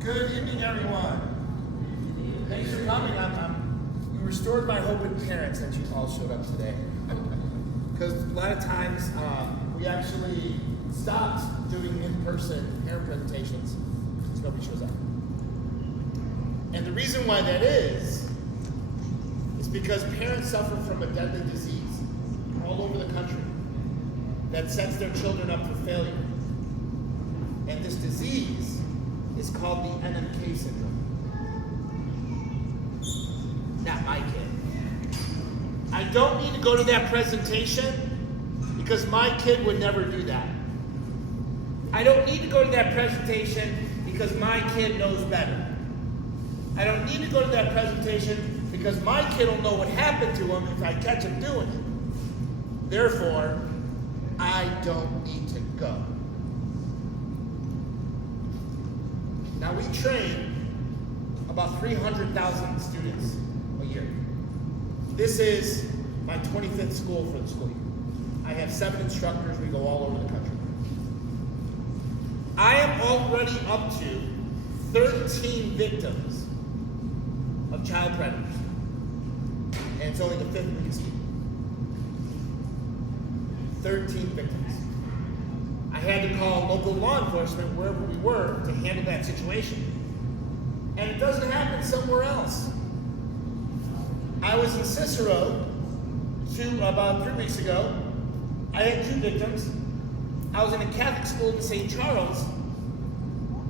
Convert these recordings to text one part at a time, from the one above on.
Good evening, everyone. Thanks for coming. You restored my hope in parents that you all showed up today. Because a lot of times we actually stopped doing in-person parent presentations because nobody shows up. And the reason why that is because parents suffer from a deadly disease all over the country that sets their children up for failure. And this disease is called the NMK syndrome. Not my kid. I don't need to go to that presentation because my kid would never do that. I don't need to go to that presentation because my kid knows better. I don't need to go to that presentation because my kid will know what happened to him if I catch him doing it. Therefore, I don't need to go. Now, we train about 300,000 students a year. This is my 25th school for the school year. I have 7 instructors. We go all over the country. I am already up to 13 victims of child predators. And it's only the 5th week of school. 13 victims. I had to call local law enforcement wherever we were to handle that situation. And it doesn't happen somewhere else. I was in Cicero about 3 weeks ago. I had 2 victims. I was in a Catholic school in St. Charles.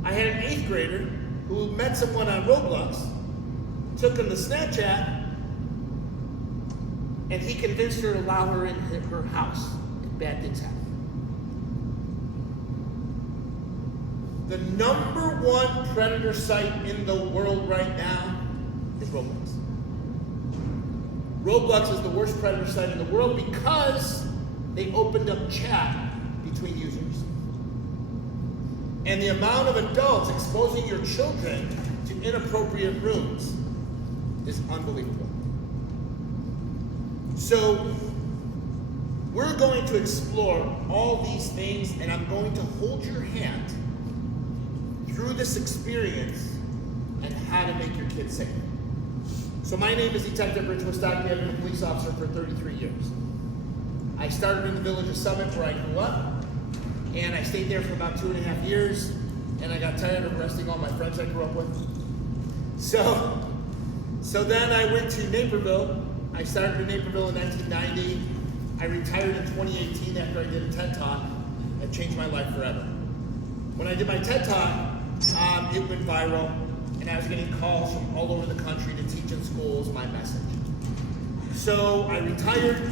I had an 8th grader who met someone on Roblox, took him to Snapchat, and he convinced her to allow her in her house if bad things happen. The #1 predator site in the world right now is Roblox. Roblox is the worst predator site in the world because they opened up chat between users. And the amount of adults exposing your children to inappropriate rooms is unbelievable. So, we're going to explore all these things, and I'm going to hold your hand through this experience and how to make your kids safe. So my name is Detective Rich Wostocki. I've been a police officer for 33 years. I started in the village of Summit where I grew up, and I stayed there for about 2.5 years, and I got tired of arresting all my friends I grew up with. So then I went to Naperville. I started in Naperville in 1990. I retired in 2018 after I did a TED Talk that changed my life forever. When I did my TED Talk, it went viral, and I was getting calls from all over the country to teach in schools my message. So I retired,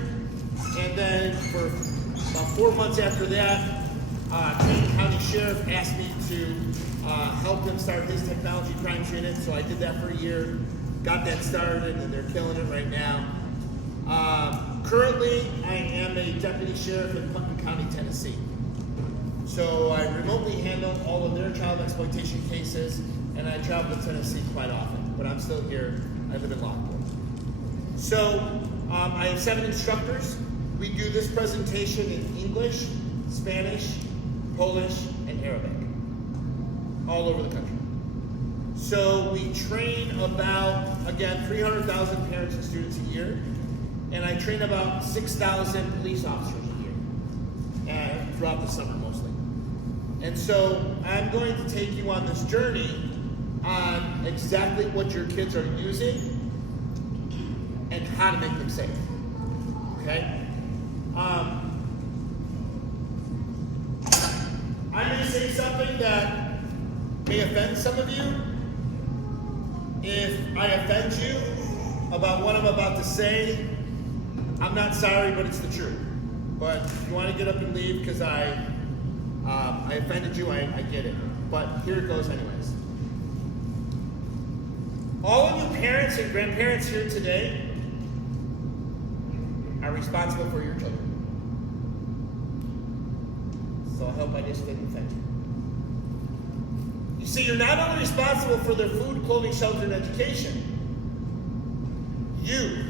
and then for about 4 months after that, Kane County Sheriff asked me to help him start his technology crimes unit, so I did that for a year, got that started, and they're killing it right now. Currently, I am a deputy sheriff in Putnam County, Tennessee. So I remotely handle all of their child exploitation cases, and I travel to Tennessee quite often, but I'm still here. I live in Lockport. So I have 7 instructors. We do this presentation in English, Spanish, Polish, and Arabic, all over the country. So we train about, again, 300,000 parents and students a year, and I train about 6,000 police officers a year, throughout the summer mostly. And so I'm going to take you on this journey on exactly what your kids are using and how to make them safe, okay? I'm going to say something that may offend some of you. If I offend you about what I'm about to say, I'm not sorry, but it's the truth. But if you want to get up and leave because I offended you, I get it. But here it goes anyways. All of you parents and grandparents here today are responsible for your children. So I hope I just didn't offend you. You see, you're not only responsible for their food, clothing, shelter, and education, you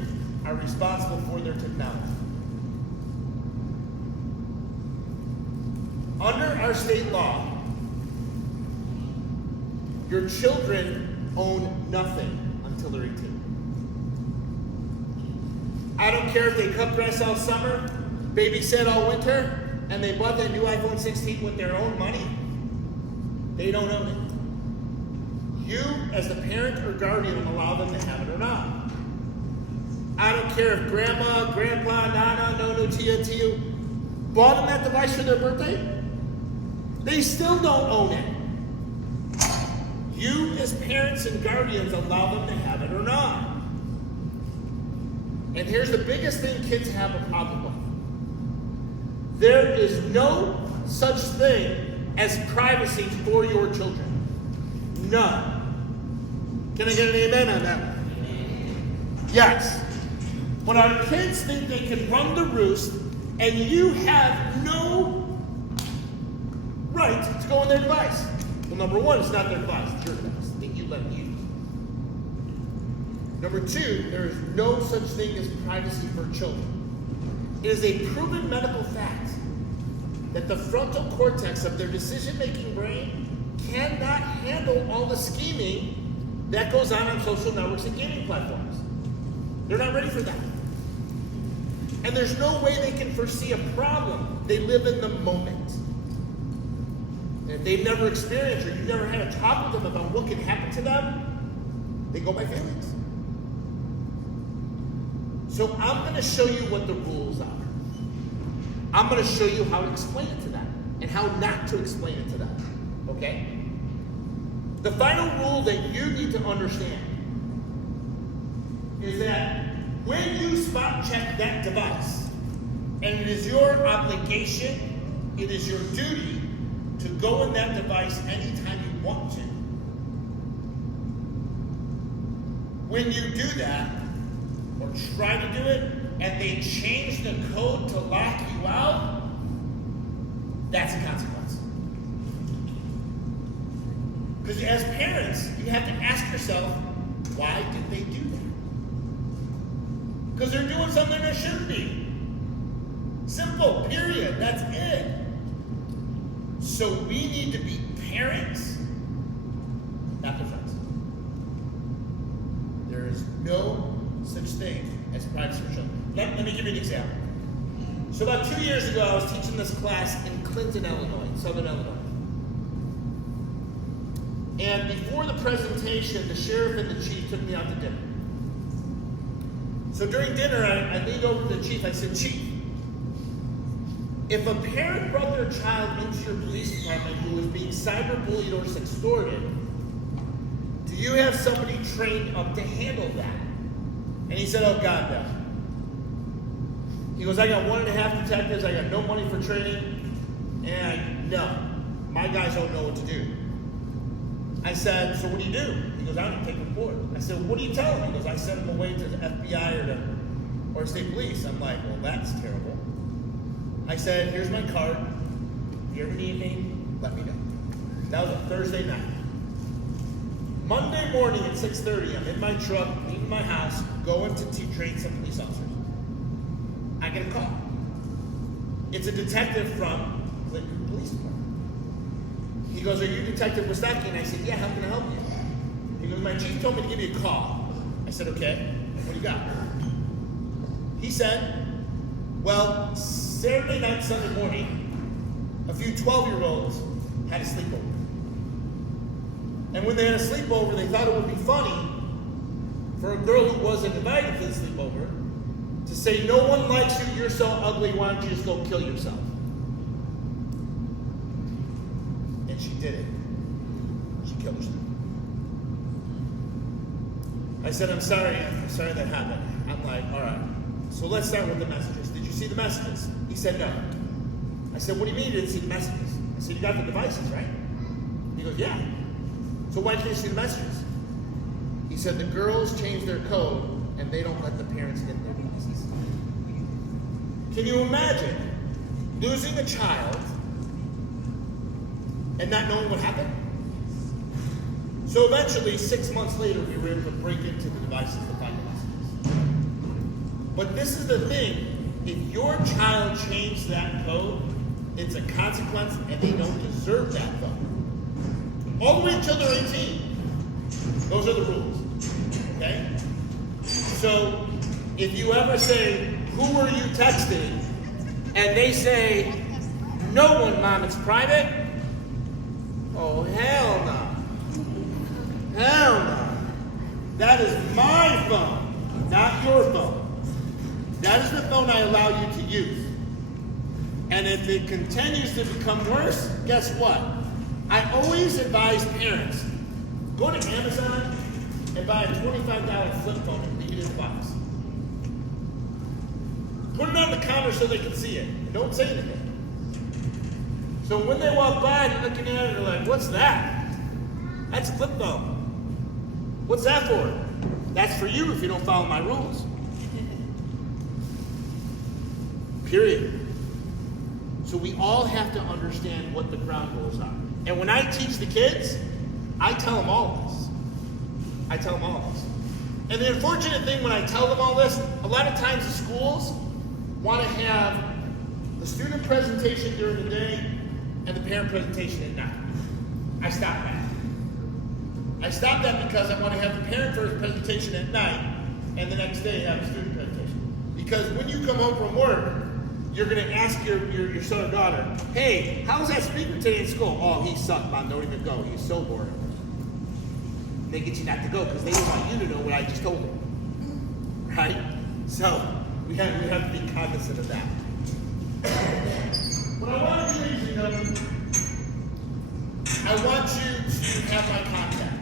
are responsible for their technology. Under our state law, Your children own nothing until they're 18. I don't care if they cut grass all summer, babysat all winter, and they bought that new iPhone 16 with their own money. They don't own it. You, as the parent or guardian, allow them to have it or not. I don't care if grandma, grandpa, nana, nono, tia, tio bought them that device for their birthday. They still don't own it. You, as parents and guardians, allow them to have it or not. And here's the biggest thing kids have a problem with. There is no such thing as privacy for your children. None. Can I get an amen on that one? Yes. When our kids think they can run the roost and you have no right to go on their device. Well, number one, it's not their device, it's your device that you let them use. Number two, there is no such thing as privacy for children. It is a proven medical fact that the frontal cortex of their decision-making brain cannot handle all the scheming that goes on social networks and gaming platforms. They're not ready for that. And there's no way they can foresee a problem. They live in the moment. And if they've never experienced or you've never had a talk with them about what can happen to them, they go by feelings. So I'm going to show you what the rules are. I'm going to show you how to explain it to them and how not to explain it to them. Okay? The final rule that you need to understand is that when you spot check that device, and it is your obligation, it is your duty to go in that device anytime you want to. When you do that, or try to do it, and they change the code to lock you out, that's a consequence. Because as parents, you have to ask yourself, why did they do that? Because they're doing something they shouldn't be. Simple, period, that's it. So we need to be parents, not their friends. There is no such thing as privacy for children. Let me give you an example. So about 2 years ago, I was teaching this class in Clinton, Illinois, Southern Illinois. And before the presentation, the sheriff and the chief took me out to dinner. So during dinner, I leaned over to the chief. I said, Chief, if a parent brought their child into your police department who was being cyberbullied or sextorted, do you have somebody trained up to handle that? And he said, oh God, no. He goes, I got 1.5 detectives, I got no money for training, and no, my guys don't know what to do. I said, so what do you do? He goes, I don't take a report. I said, what do you tell him? He goes, I send him away to the FBI or state police. I'm like, well, that's terrible. I said, here's my card. If you ever need anything, let me know. That was a Thursday night. Monday morning at 6:30, I'm in my truck, leaving my house, going to train some police officers. I get a call. It's a detective from Clinton Police Department. He goes, are you Detective Wistocki? And I said, yeah, how can I help you? He goes, my chief told me to give you a call. I said, okay, what do you got? He said, well, Saturday night, Sunday morning, a few 12-year-olds had a sleepover. And when they had a sleepover, they thought it would be funny for a girl who wasn't invited to the sleepover to say, no one likes you, you're so ugly, why don't you just go kill yourself? And she did it. She killed herself. I said, I'm sorry that happened. I'm like, all right, so let's start with the messages. Did you see the messages? He said, no. I said, what do you mean you didn't see the messages? I said, you got the devices, right? He goes, yeah. So why can't you see the messages? He said, the girls changed their code and they don't let the parents get their devices. Can you imagine losing a child and not knowing what happened? So eventually, 6 months later, we were able to break into the devices to find the messages. But this is the thing. If your child changed that code, it's a consequence and they don't deserve that code. All the way until they're 18. Those are the rules, okay? So if you ever say, who are you texting? And they say, no one, Mom, it's private. Oh, hell no. Hell no. That is my phone, not your phone. That is the phone I allow you to use. And if it continues to become worse, guess what? I always advise parents, go to Amazon and buy a $25 flip phone and leave it in the box. Put it on the counter so they can see it. And don't say anything. So when they walk by and they're looking at it, they're like, what's that? That's a flip phone. What's that for? That's for you if you don't follow my rules. Period. So we all have to understand what the ground rules are. And when I teach the kids, I tell them all this. I tell them all this. And the unfortunate thing when I tell them all this, a lot of times the schools want to have the student presentation during the day and the parent presentation at night. I stop that. I stop that because I want to have the parent first presentation at night and the next day have a student presentation. Because when you come home from work, you're going to ask your son or daughter, hey, how was that speaker today in school? Oh, he sucked, Mom, don't even go. He's so boring. And they get you not to go because they don't want you to know what I just told them. Right? So we have to be cognizant of that. What I want to do, ladies and gentlemen, I want you to have my contact.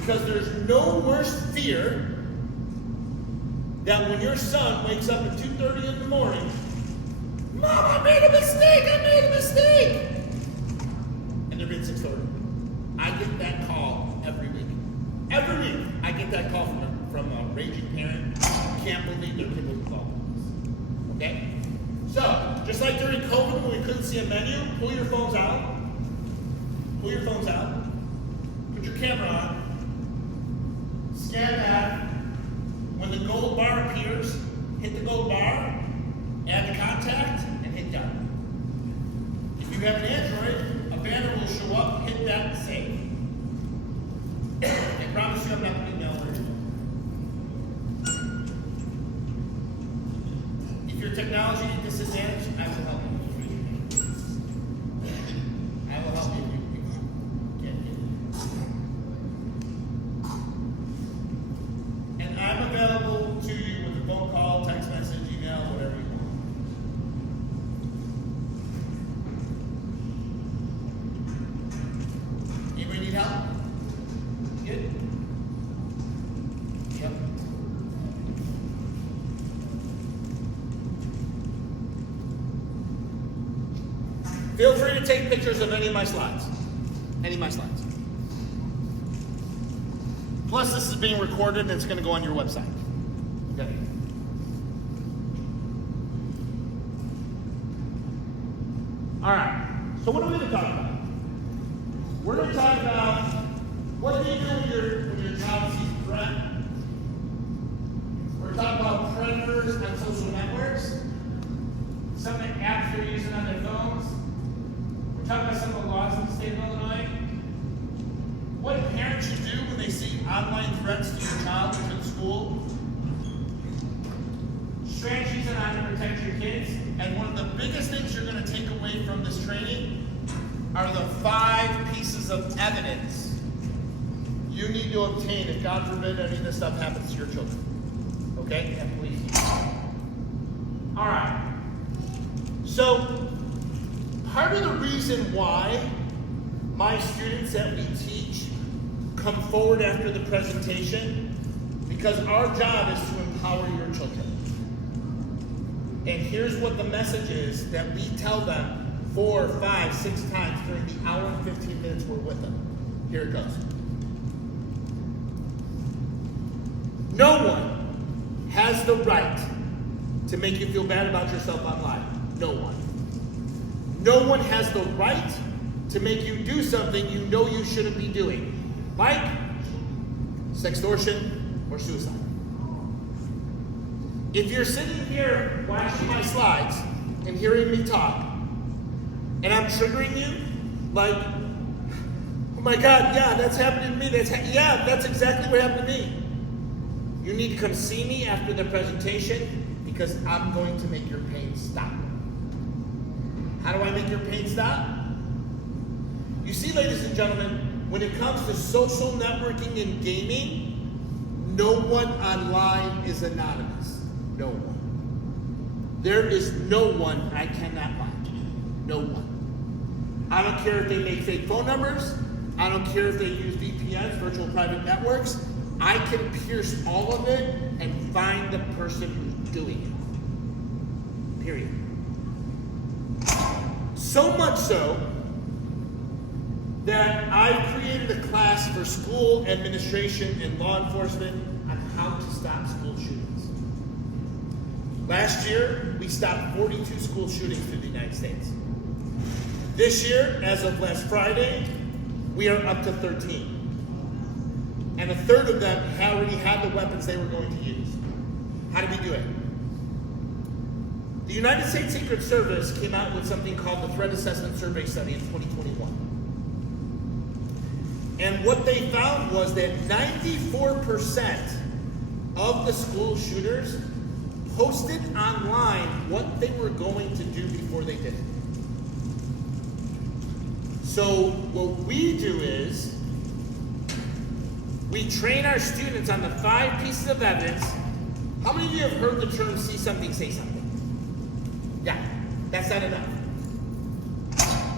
Because there's no worse fear that when your son wakes up at 2:30 in the morning, Mom, I made a mistake! And they're in 6:30. I get that call every week. Every week, I get that call from a raging parent. Can't believe their kid was involved in this. Okay? So, just like during COVID when we couldn't see a menu, pull your phones out. Pull your phones out. Put your camera on. Scan that. When the gold bar appears, hit the gold bar, add the contact, and hit done. If you have an Android, a banner will show up, hit that, and save. I promise you I'm not going to email her. If your technology is disadvantaged, I will help you. I will help you if you can't get it. And I'm available to you with a phone call, text message, email, whatever you want. Anybody need help? Good? Yep. Feel free to take pictures of any of my slides. Any of my slides. Plus, this is being recorded and it's going to go on your website. Okay. All right. So what are we going to talk about? We're going to talk about what do you do when your child sees a threat. We're talking about predators on social networks. Some of the apps they're using on their phones. We're talking about some of the laws in the state of Illinois. What parents should do when they see online threats to your child or to the school. Strategies on how to protect your kids. And one of the biggest things you're going to take away from this training are the 5 pieces of evidence you need to obtain if, God forbid, any of this stuff happens to your children. Okay? And please. All right. So, part of the reason why my students that we teach come forward after the presentation, because our job is to empower your children. And here's what the message is that we tell them 4, 5, 6 times during the hour and 15 minutes we're with them. Here it goes. No one has the right to make you feel bad about yourself online. No one. No one has the right to make you do something you know you shouldn't be doing. Like sextortion or suicide. If you're sitting here watching my slides and hearing me talk, and I'm triggering you, like, oh my God, yeah, that's happening to me. Yeah, that's exactly what happened to me. You need to come see me after the presentation because I'm going to make your pain stop. How do I make your pain stop? You see, ladies and gentlemen, when it comes to social networking and gaming, no one online is anonymous. No one. There is no one I cannot find. No one. I don't care if they make fake phone numbers. I don't care if they use VPNs, virtual private networks. I can pierce all of it and find the person who's doing it. Period. So much so that I've created a class for school administration and law enforcement on how to stop school shootings. Last year, we stopped 42 school shootings through the United States. This year, as of last Friday, we are up to 13. And a third of them already had the weapons they were going to use. How did we do it? The United States Secret Service came out with something called the Threat Assessment Survey Study in 2021. And what they found was that 94% of the school shooters posted online what they were going to do before they did it. So what we do is we train our students on the 5 pieces of evidence. How many of you have heard the term see something, say something? Yeah, that's not enough.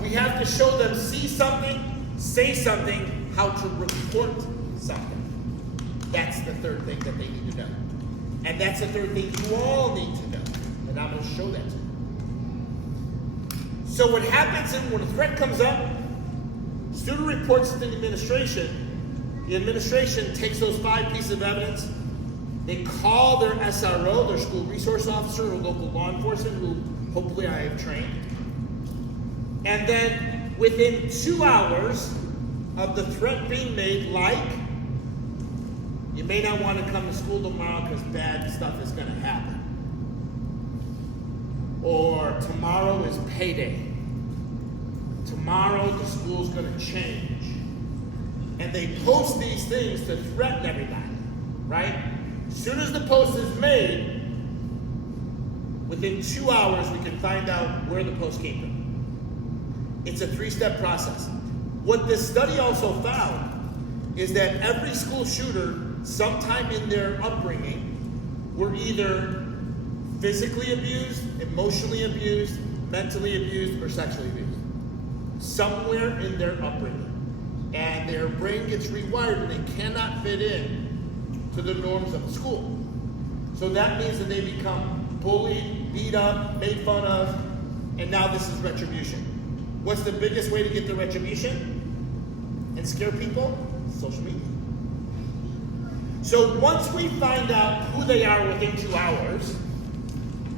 We have to show them see something, say something, how to report something. That's the third thing that they need to know. And that's the third thing you all need to know. And I'm going to show that to you. So what happens is when a threat comes up, student reports it to the administration. The administration takes those 5 pieces of evidence. They call their SRO, their school resource officer, or local law enforcement, who hopefully I have trained. And then within 2 hours of the threat being made, like, you may not want to come to school tomorrow because bad stuff is going to happen. Or tomorrow is payday. Tomorrow the school's going to change. And they post these things to threaten everybody, right? As soon as the post is made, within 2 hours we can find out where the post came from. It's a 3-step process. What this study also found is that every school shooter, sometime in their upbringing, were either physically abused, emotionally abused, mentally abused, or sexually abused. Somewhere in their upbringing. And their brain gets rewired and they cannot fit in to the norms of the school. So that means that they become bullied, beat up, made fun of, and now this is retribution. What's the biggest way to get the retribution and scare people? Social media. So once we find out who they are within 2 hours,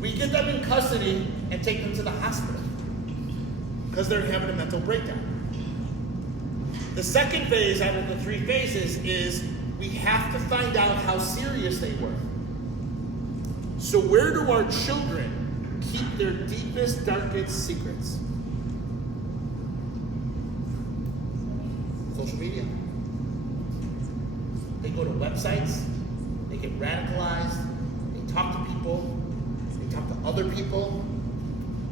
we get them in custody and take them to the hospital because they're having a mental breakdown. The second phase out of the 3 phases is we have to find out how serious they were. So where do our children keep their deepest, darkest secrets? Social media. They go to websites, they get radicalized, they talk to people, they talk to other people,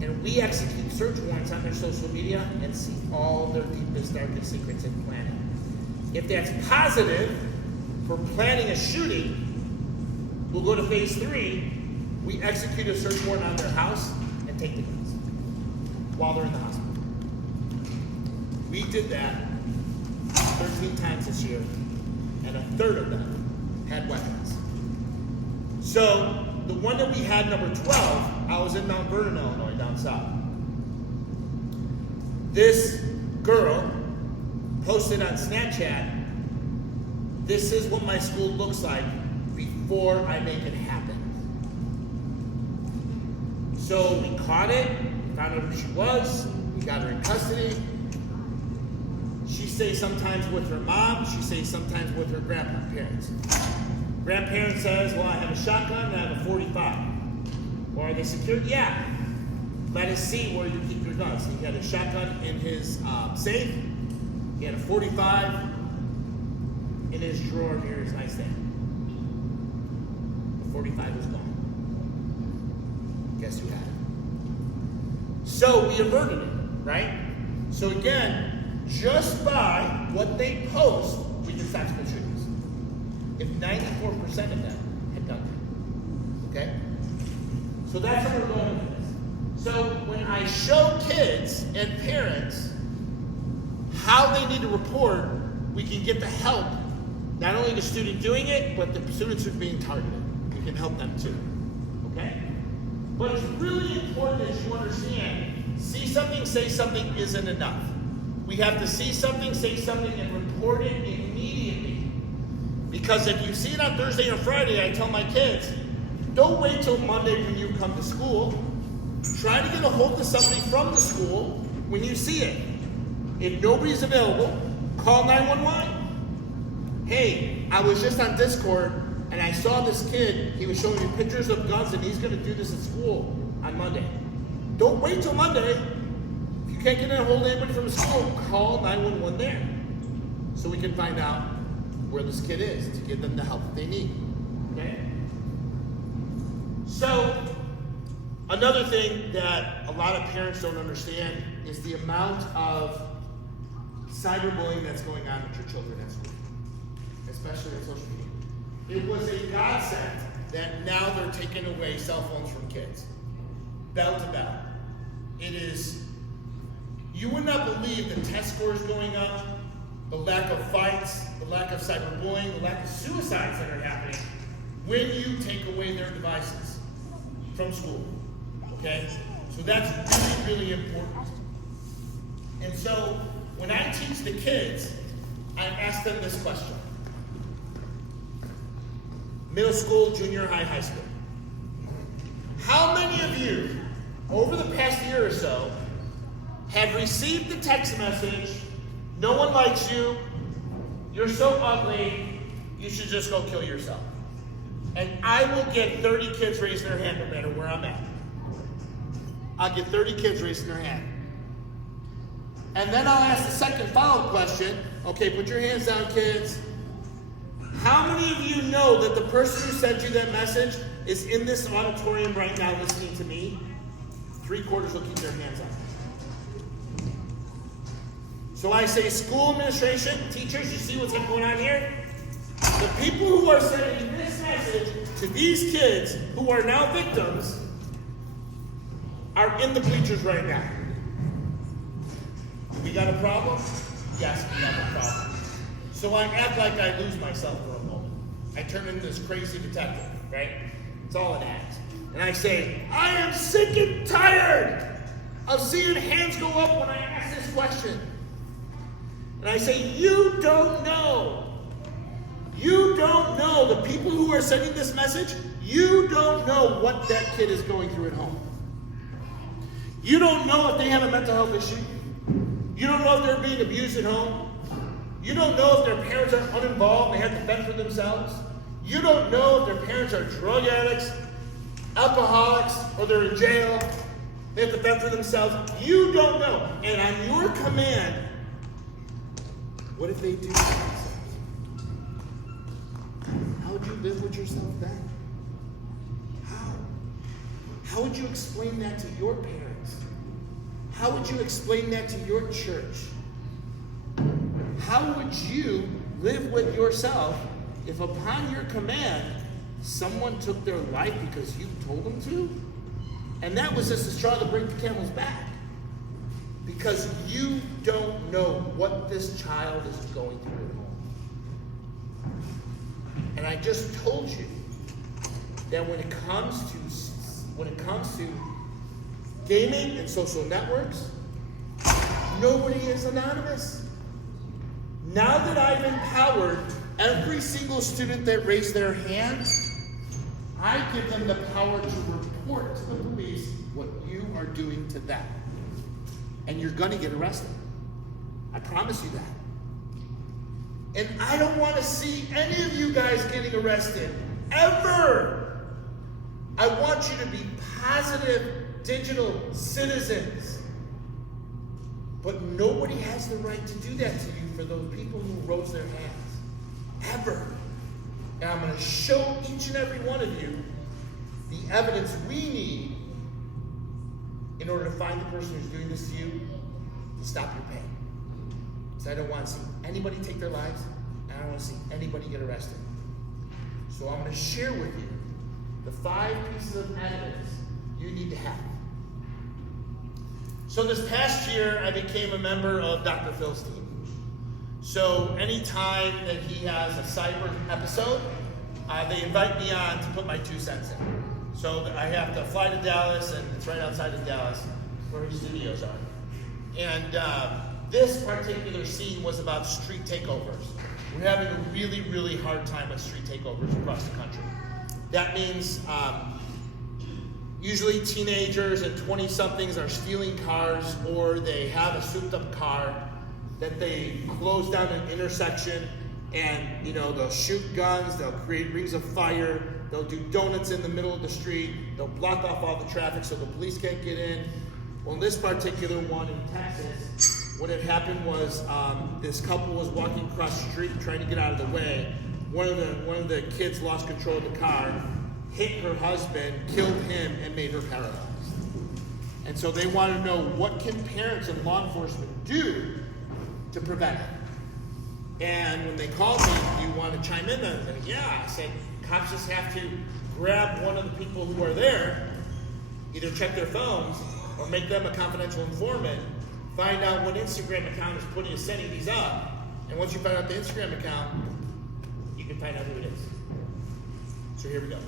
and we execute search warrants on their social media and see all their deepest, darkest secrets and planning. If that's positive for planning a shooting, we'll go to phase 3. We execute a search warrant on their house and take the guns while they're in the hospital. We did that 13 times this year, and a third of them had weapons. So the one that we had, number 12, I was in Mount Vernon, Illinois, down south. This girl posted on Snapchat, "This is what my school looks like before I make it happen." So we caught it, we found out who she was, we got her in custody. She stays sometimes with her mom, she stays sometimes with her grandparents. Grandparent says, "Well, I have a shotgun and I have a .45. Well, are they secured? Yeah. Let us see where you keep your guns. He had a shotgun in his safe. He He had a 45 in his drawer near his nightstand. The 45 was gone. Guess who had it? So we averted it, right? So again, just by what they post, we can stop school shootings. If 94% of them had done that, okay? So that's where we're going with this. So when I show kids and parents how they need to report, we can get the help, not only the student doing it, but the students who are being targeted. We can help them too, okay? But it's really important that you understand, see something, say something isn't enough. We have to see something, say something, and report it immediately. Because if you see it on Thursday or Friday, I tell my kids, don't wait till Monday when you come to school. Try to get a hold of somebody from the school when you see it. If nobody's available, call 911. Hey, I was just on Discord and I saw this kid, he was showing me pictures of guns and he's going to do this at school on Monday. Don't wait till Monday. If you can't get a hold of anybody from the school, call 911 there so we can find out where this kid is to give them the help that they need. Okay? So, another thing that a lot of parents don't understand is the amount of cyberbullying that's going on with your children at school, especially on social media. It was a godsend that now they're taking away cell phones from kids, bell to bell. It is, you would not believe the test scores going up, the lack of fights, the lack of cyberbullying, the lack of suicides that are happening when you take away their devices from school, okay? So that's really, really important. And so when I teach the kids, I ask them this question. Middle school, junior high, high school. How many of you, over the past year or so, have received the text message, no one likes you, you're so ugly, you should just go kill yourself? And I will get 30 kids raising their hand no matter where I'm at. I'll get 30 kids raising their hand. And then I'll ask the second follow-up question. Okay, put your hands down, kids. How many of you know that the person who sent you that message is in this auditorium right now listening to me? 3/4 will keep their hands up. So I say, school administration, teachers, you see what's going on here? The people who are sending this message to these kids who are now victims are in the bleachers right now. We got a problem? Yes, we have a problem. So I act like I lose myself for a moment. I turn into this crazy detective, right? It's all an act. And I say, I am sick and tired of seeing hands go up when I ask this question. And I say, you don't know. You don't know, the people who are sending this message, you don't know what that kid is going through at home. You don't know if they have a mental health issue. You don't know if they're being abused at home. You don't know if their parents are uninvolved and they have to fend for themselves. You don't know if their parents are drug addicts, alcoholics, or they're in jail. They have to fend for themselves. You don't know. And on your command, what if they do themselves? How would you live with yourself then? How? How would you explain that to your parents? How would you explain that to your church? How would you live with yourself if upon your command, someone took their life because you told them to? And that was just a straw to break the camel's back. Because you don't know what this child is going through at home. And I just told you that when it comes to gaming and social networks, nobody is anonymous. Now that I've empowered every single student that raised their hand, I give them the power to report to the police what you are doing to them. And you're going to get arrested. I promise you that. And I don't want to see any of you guys getting arrested, ever. I want you to be positive digital citizens. But nobody has the right to do that to you for those people who rose their hands. Ever. And I'm going to show each and every one of you the evidence we need in order to find the person who's doing this to you to stop your pain. Because I don't want to see anybody take their lives, and I don't want to see anybody get arrested. So I'm going to share with you the 5 pieces of evidence you need to have. So this past year, I became a member of Dr. Phil's team. So anytime that he has a cyber episode, they invite me on to put my 2 cents in. So I have to fly to Dallas, and it's right outside of Dallas where his studios are. And this particular scene was about street takeovers. We're having a really, really hard time with street takeovers across the country. That means usually teenagers and 20-somethings are stealing cars, or they have a souped-up car that they close down an intersection, and they'll shoot guns, they'll create rings of fire, they'll do donuts in the middle of the street, they'll block off all the traffic so the police can't get in. Well, this particular one in Texas, what had happened was this couple was walking across the street trying to get out of the way. One of the kids lost control of the car, hit her husband, killed him, and made her paralyzed. And so they want to know, what can parents and law enforcement do to prevent it? And when they called me, do you want to chime in? I said, yeah. I said, cops just have to grab one of the people who are there, either check their phones or make them a confidential informant, find out what Instagram account is setting these up, and once you find out the Instagram account, you can find out who it is. So here we go.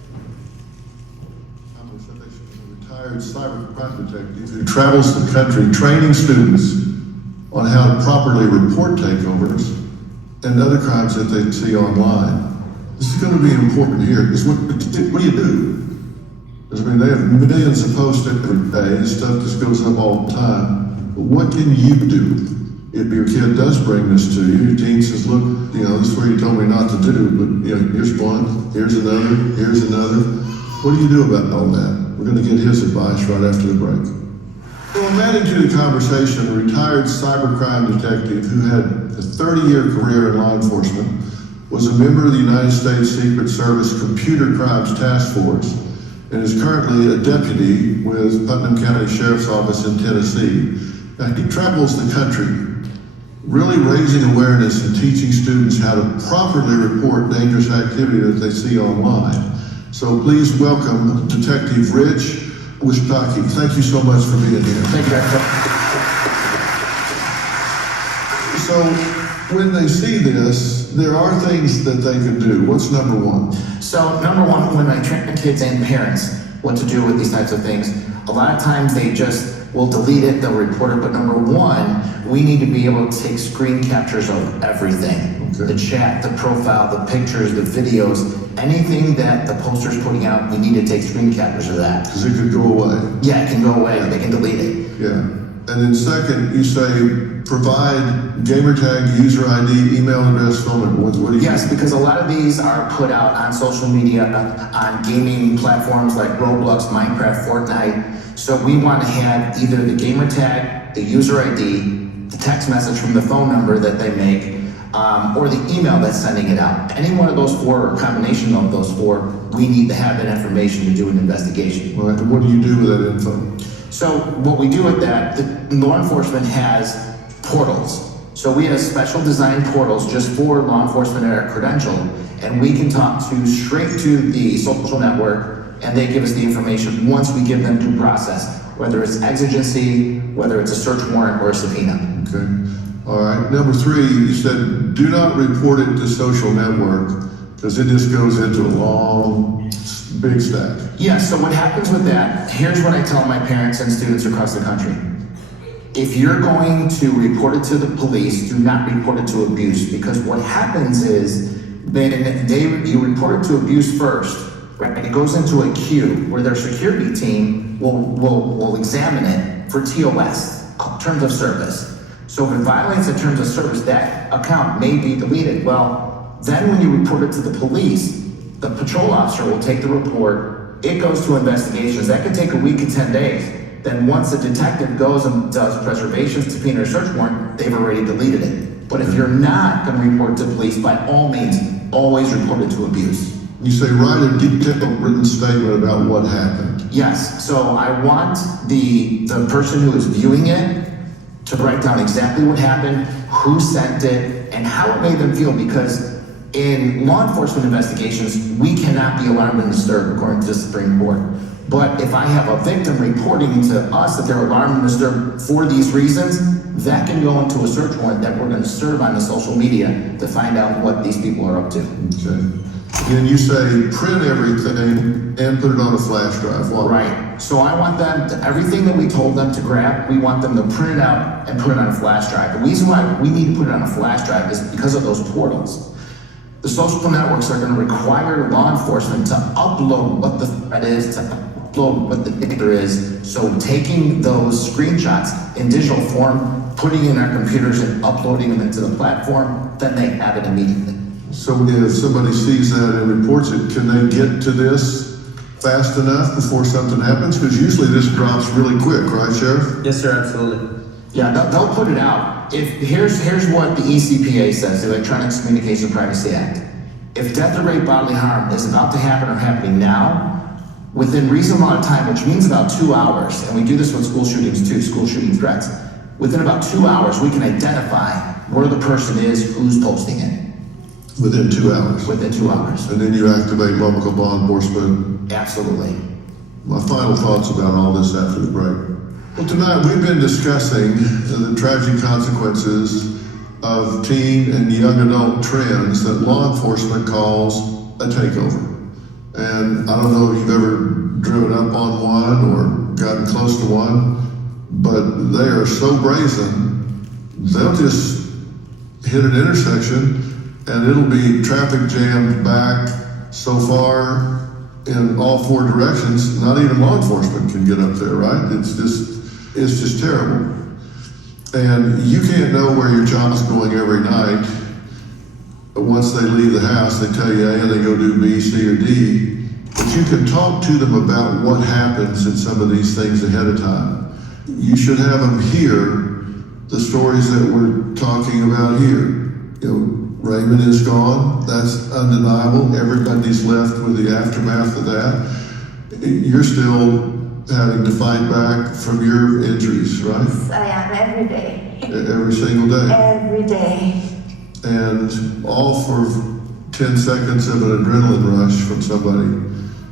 I'm a retired cybercrime detective who travels the country training students on how to properly report takeovers and other crimes that they see online. This is going to be important here, because what do you do? Because they have millions of posts every day, and stuff just goes up all the time. But what can you do if your kid does bring this to you? Your teen says, look, this is where you told me not to do, but here's one, here's another, here's another. What do you do about all that? We're going to get his advice right after the break. So I'm adding to the conversation a retired cybercrime detective who had a 30-year career in law enforcement, was a member of the United States Secret Service Computer Crimes Task Force, and is currently a deputy with Putnam County Sheriff's Office in Tennessee. Now, he travels the country, really raising awareness and teaching students how to properly report dangerous activity that they see online. So please welcome Detective Rich Wishtaki. Thank you so much for being here. Thank you, Dr. So when they see this, there are things that they can do. What's number 1? So number 1, when I train kids and parents what to do with these types of things, a lot of times they just will delete it, they'll report it, but number 1, we need to be able to take screen captures of everything. Okay. The chat, the profile, the pictures, the videos, anything that the poster's putting out, we need to take screen captures of that. Because it could go away. Yeah, it can go away, they can delete it. Yeah. And then second, you say provide gamertag, user ID, email address, phone number. What do you Yes, because a lot of these are put out on social media, on gaming platforms like Roblox, Minecraft, Fortnite. So we want to have either the gamertag, the user ID, the text message from the phone number that they make, or the email that's sending it out. Any one of those 4, or combination of those 4, we need to have that information to do an investigation. Right, and what do you do with that info? So what we do with that, the law enforcement has portals. So we have special designed portals just for law enforcement that are credentialed, and we can talk straight to the social network, and they give us the information once we give them due process, whether it's exigency, whether it's a search warrant or a subpoena. Okay. All right. Number 3, you said do not report it to social network, because it just goes into a long, big stack. Yeah, so what happens with that, here's what I tell my parents and students across the country. If you're going to report it to the police, do not report it to abuse, because what happens is you report it to abuse first, right? And it goes into a queue where their security team will examine it for TOS, terms of service. So if it violates the terms of service, that account may be deleted. Well, then when you report it to the police, the patrol officer will take the report, it goes to investigations. That could take a week to 10 days. then once the detective goes and does preservation, subpoena, or search warrant, they've already deleted it. But if you're not gonna report to police, by all means, always report it to abuse. You say write a detailed written statement about what happened. Yes, so I want the person who is viewing it to write down exactly what happened, who sent it, and how it made them feel, because in law enforcement investigations, we cannot be alarmed and disturbed according to the Supreme Court. But if I have a victim reporting to us that they're alarmed and disturbed for these reasons, that can go into a search warrant that we're gonna serve on the social media to find out what these people are up to. Okay. And you say print everything and put it on a flash drive. Why? Right. So I want them to, everything that we told them to grab, we want them to print it out and put it on a flash drive. The reason why we need to put it on a flash drive is because of those portals. The social networks are going to require law enforcement to upload what the threat is, to upload what the picture is. So taking those screenshots in digital form, putting in our computers and uploading them into the platform, then they have it immediately. So if somebody sees that and reports it, can they get to this fast enough before something happens? Because usually this drops really quick, right, Sheriff? Yes, sir, absolutely. Yeah, they'll put it out. Here's what the ECPA says, the Electronics Communication Privacy Act. If death or great bodily harm is about to happen or happening now, within reasonable amount of time, which means about 2 hours, and we do this with school shootings too, school shooting threats, within about 2 hours, we can identify where the person is, who's posting it. Within 2 hours. Within 2 hours. And then you activate local law enforcement. Absolutely. My final thoughts about all this after the break. Well, tonight we've been discussing the tragic consequences of teen and young adult trends that law enforcement calls a takeover. And I don't know if you've ever driven up on one or gotten close to one, but they are so brazen, they'll just hit an intersection and it'll be traffic jammed back so far in all four directions, not even law enforcement can get up there, right? It's just terrible. And you can't know where your child's going every night. But once they leave the house, they tell you A and they go do B, C, or D. But you can talk to them about what happens in some of these things ahead of time. You should have them hear the stories that we're talking about here. You know, Raymond is gone. That's undeniable. Everybody's left with the aftermath of that. You're still having to fight back from your injuries, right? Yes, I am every day. Every single day. Every day. And all for 10 seconds of an adrenaline rush from somebody.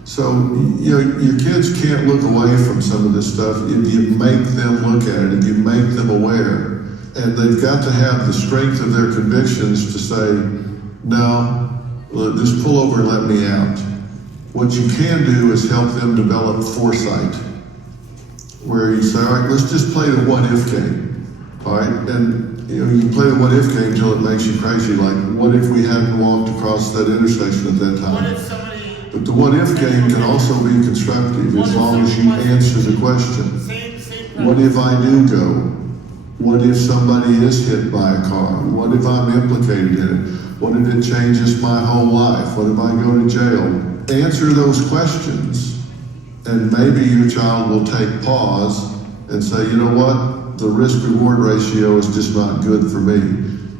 So, you know, your kids can't look away from some of this stuff if you make them look at it, if you make them aware. And they've got to have the strength of their convictions to say, no, just pull over and let me out. What you can do is help them develop foresight, where you say, all right, let's just play the what if game, all right? And you know, you play the what if game until it makes you crazy, like what if we hadn't walked across that intersection at that time? What if somebody... But the what if game can also be constructive as long as you answer the question. Same What if I do go? What if somebody is hit by a car? What if I'm implicated in it? What if it changes my whole life? What if I go to jail? Answer those questions, and maybe your child will take pause and say, you know what? The risk-reward ratio is just not good for me.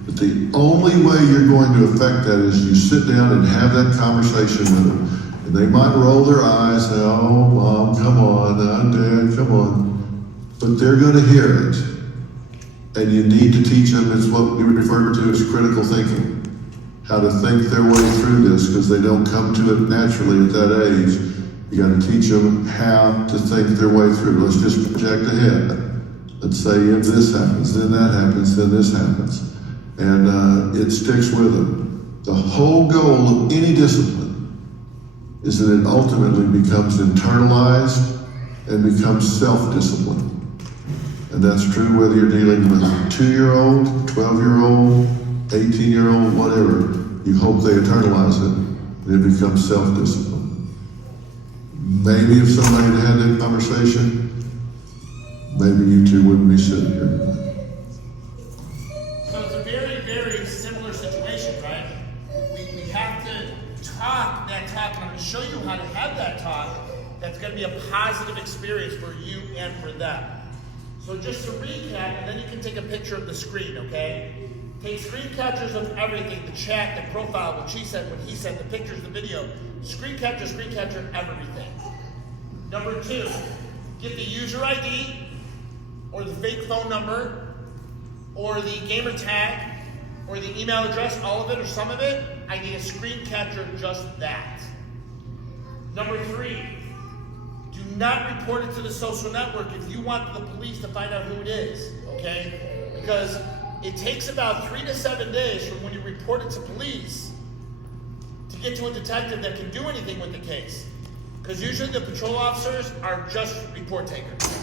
But the only way you're going to affect that is you sit down and have that conversation with them. And they might roll their eyes, say, oh, Mom, come on, Dad, come on. But they're going to hear it. And you need to teach them, it's what we refer to as critical thinking. How to think their way through this, because they don't come to it naturally at that age. You got to teach them how to think their way through. Let's just project ahead. Let's say if this happens, then that happens, then this happens. And it sticks with them. The whole goal of any discipline is that it ultimately becomes internalized and becomes self-discipline. And that's true whether you're dealing with a 2-year-old, 12-year-old, 18-year-old, whatever. You hope they internalize it and it becomes self-discipline. Maybe if somebody had that conversation, maybe you two wouldn't be sitting here. So it's a very, very similar situation, right? We have to talk that talk, and I'm going to show you how to have that talk that's going to be a positive experience for you and for them. So just to recap, and then you can take a picture of the screen, okay? Take screen captures of everything, the chat, the profile, what she said, what he said, the pictures, the video. Screen capture everything. Number 2, get the user ID or the fake phone number or the gamer tag or the email address, all of it or some of it. I need a screen capture of just that. Number 3, do not report it to the social network if you want the police to find out who it is, okay? Because it takes about 3 to 7 days from when you report it to police to get to a detective that can do anything with the case. Because usually the patrol officers are just report takers.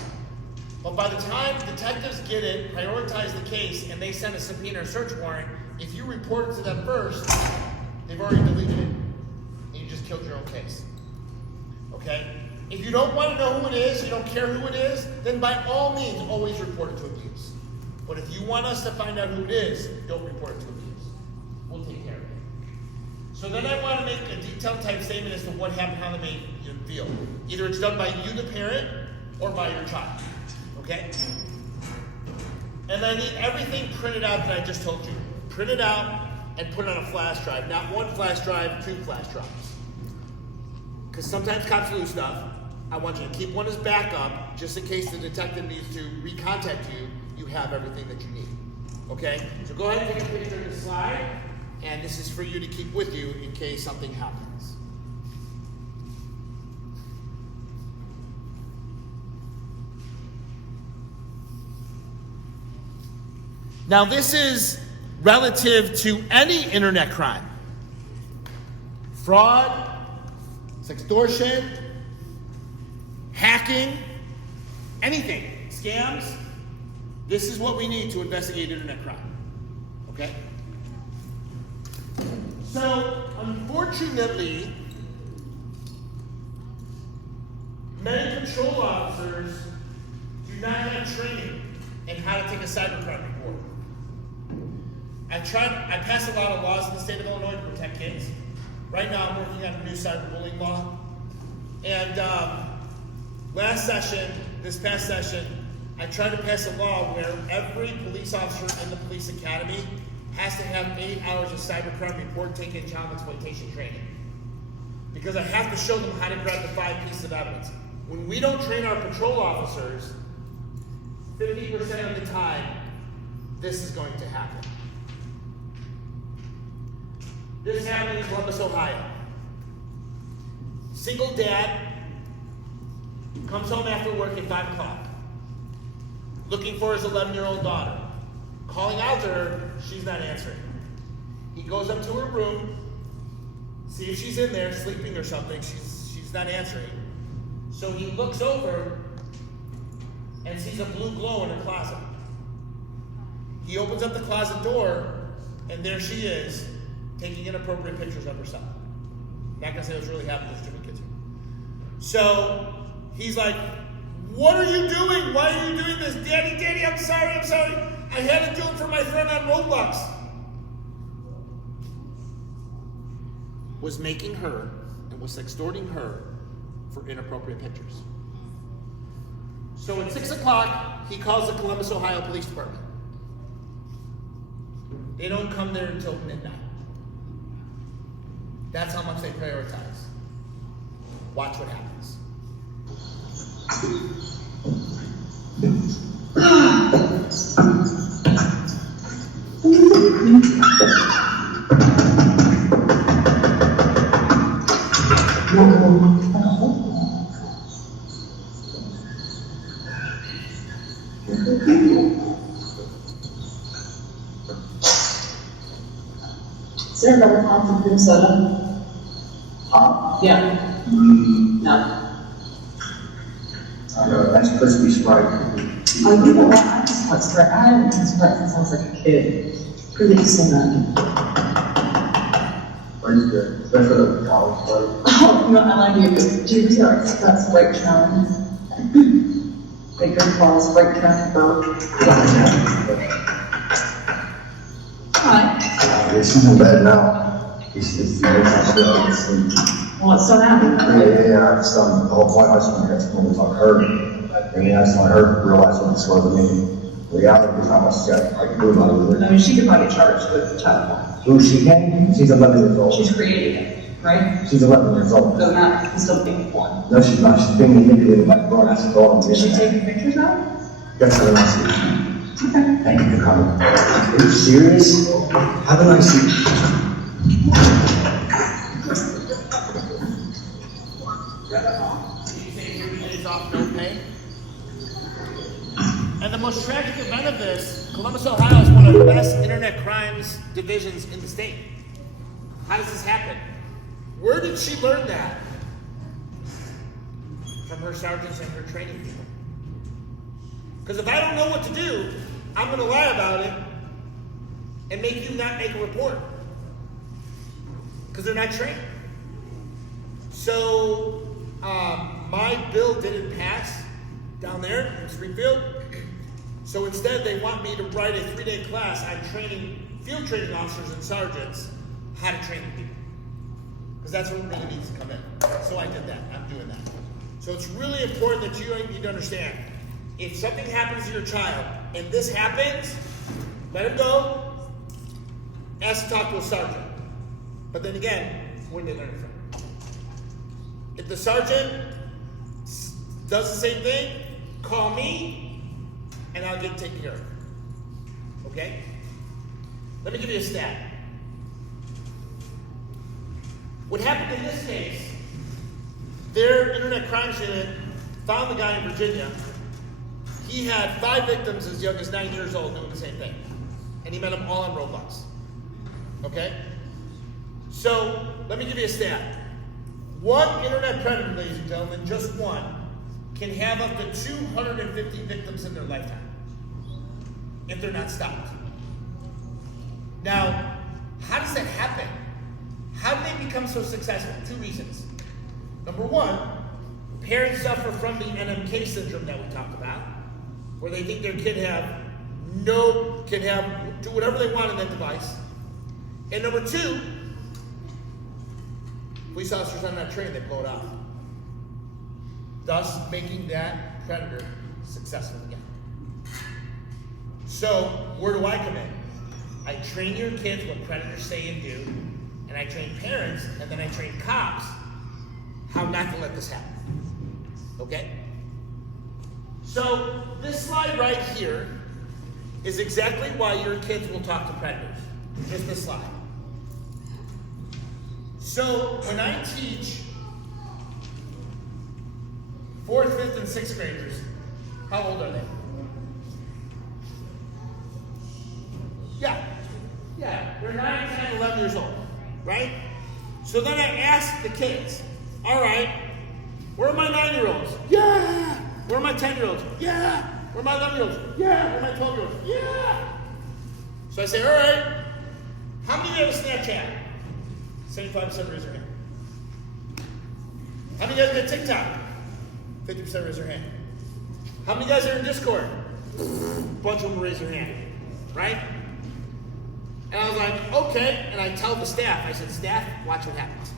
But by the time detectives get it, prioritize the case, and they send a subpoena or search warrant, if you report it to them first, they've already deleted it. And you just killed your own case. Okay? If you don't want to know who it is, you don't care who it is, then by all means, always report it to abuse. But if you want us to find out who it is, don't report it to abuse. We'll take care of it. So then I want to make a detailed type statement as to what happened, how they made you feel. Either it's done by you, the parent, or by your child. Okay? And I need everything printed out that I just told you. Print it out and put it on a flash drive. Not 1 flash drive, 2 flash drives. Because sometimes cops lose stuff. I want you to keep one as backup, just in case the detective needs to recontact you, you have everything that you need. Okay? So go ahead and take a picture of the slide, and this is for you to keep with you in case something happens. Now this is relative to any internet crime. Fraud, extortion, hacking, anything, scams. This is what we need to investigate internet crime, okay? So, unfortunately, many patrol officers do not have training in how to take a cybercrime report. I passed a lot of laws in the state of Illinois to protect kids. Right now, I'm working on a new cyberbullying law. And this past session, I tried to pass a law where every police officer in the police academy has to have 8 hours of cybercrime report taking and child exploitation training. Because I have to show them how to grab the 5 pieces of evidence. When we don't train our patrol officers, 50% of the time, this is going to happen. This happened in Columbus, Ohio. Single dad comes home after work at 5 o'clock, looking for his 11-year-old daughter. Calling out to her, she's not answering. He goes up to her room, see if she's in there sleeping or something. She's not answering. So he looks over and sees a blue glow in her closet. He opens up the closet door, and there she is, taking inappropriate pictures of herself. I'm not gonna say what's really happening, there's too many kids here. So he's like, "What are you doing? Why are you doing this? Daddy, I'm sorry. I had to do it for my friend on Roblox." Was making her and was extorting her for inappropriate pictures. So at 6 o'clock, he calls the Columbus, Ohio Police Department. They don't come there until midnight. That's how much they prioritize. Watch what happens. Is there another house in Minnesota? Oh, yeah. No. That's crispy Sprite. Oh, you know what? I just want Sprite. I haven't had Sprite since I was like a kid. Pretty decent. Sprite's good, especially the college Sprite. Oh, no, I like it. Do you see like that Sprite challenge? They go call Sprite challenge both. Hi. Yeah, she's in bed now. He's obviously. Well, it's so happy. Yeah. I just the whole point. I just want to get when we talk to her. I mean, I just want her to realize what this was. I mean, the reality is how much I can do about it. I mean, she could probably charge with child porn. Who she can? She's 11 years old. She's creating it, right? She's 11 years old. Doesn't matter, she's still making porn. No, she's not. She's being manipulated by grown ass adults. Is she taking pictures now? That's how I see it. Thank you for coming. Are you serious? Have a nice evening. And the most tragic event of this, Columbus, Ohio is one of the best internet crimes divisions in the state. How does this happen? Where did she learn that? From her sergeants and her training people. Because if I don't know what to do, I'm going to lie about it and make you not make a report. Because they're not trained. So, my bill didn't pass down there in Springfield. So instead, they want me to write a 3-day class on training, field training officers and sergeants how to train people. Because that's what really needs to come in. So I did that. I'm doing that. So it's really important that you need to understand, if something happens to your child and this happens, let him go, ask to talk to a sergeant. But then again, where did they learn it from? If the sergeant does the same thing, call me, and I'll get it taken care of. Okay? Let me give you a stat. What happened in this case, their internet crimes unit found the guy in Virginia. He had 5 victims as young as 9 years old doing the same thing. And he met them all on Roblox. Okay? So, let me give you a stat. One internet predator, ladies and gentlemen, just one, can have up to 250 victims in their lifetime if they're not stopped. Now, how does that happen? How do they become so successful? 2 reasons. Number one, parents suffer from the NMK syndrome that we talked about, where they think their kid can do whatever they want on that device. And number 2, police officers are not trained, they blow it off. Thus making that predator successful again. So, where do I come in? I train your kids what predators say and do, and I train parents, and then I train cops how not to let this happen. Okay? So, this slide right here is exactly why your kids will talk to predators. Just this slide. So, when I teach 4th, 5th, and 6th graders, how old are they? Yeah, they're 9, 10, 11 years old, right? So then I ask the kids, all right, where are my 9-year-olds? Yeah. Where are my 10-year-olds? Yeah. Where are my 11-year-olds? Yeah. Where are my 12-year-olds? Yeah. So I say, all right, how many of you have a Snapchat? 75% raise their hand. How many of you guys got TikTok? 50% raise their hand. How many guys are in Discord? Bunch of them raise their hand, right? And I was like, okay, and I tell the staff, I said, staff, watch what happens.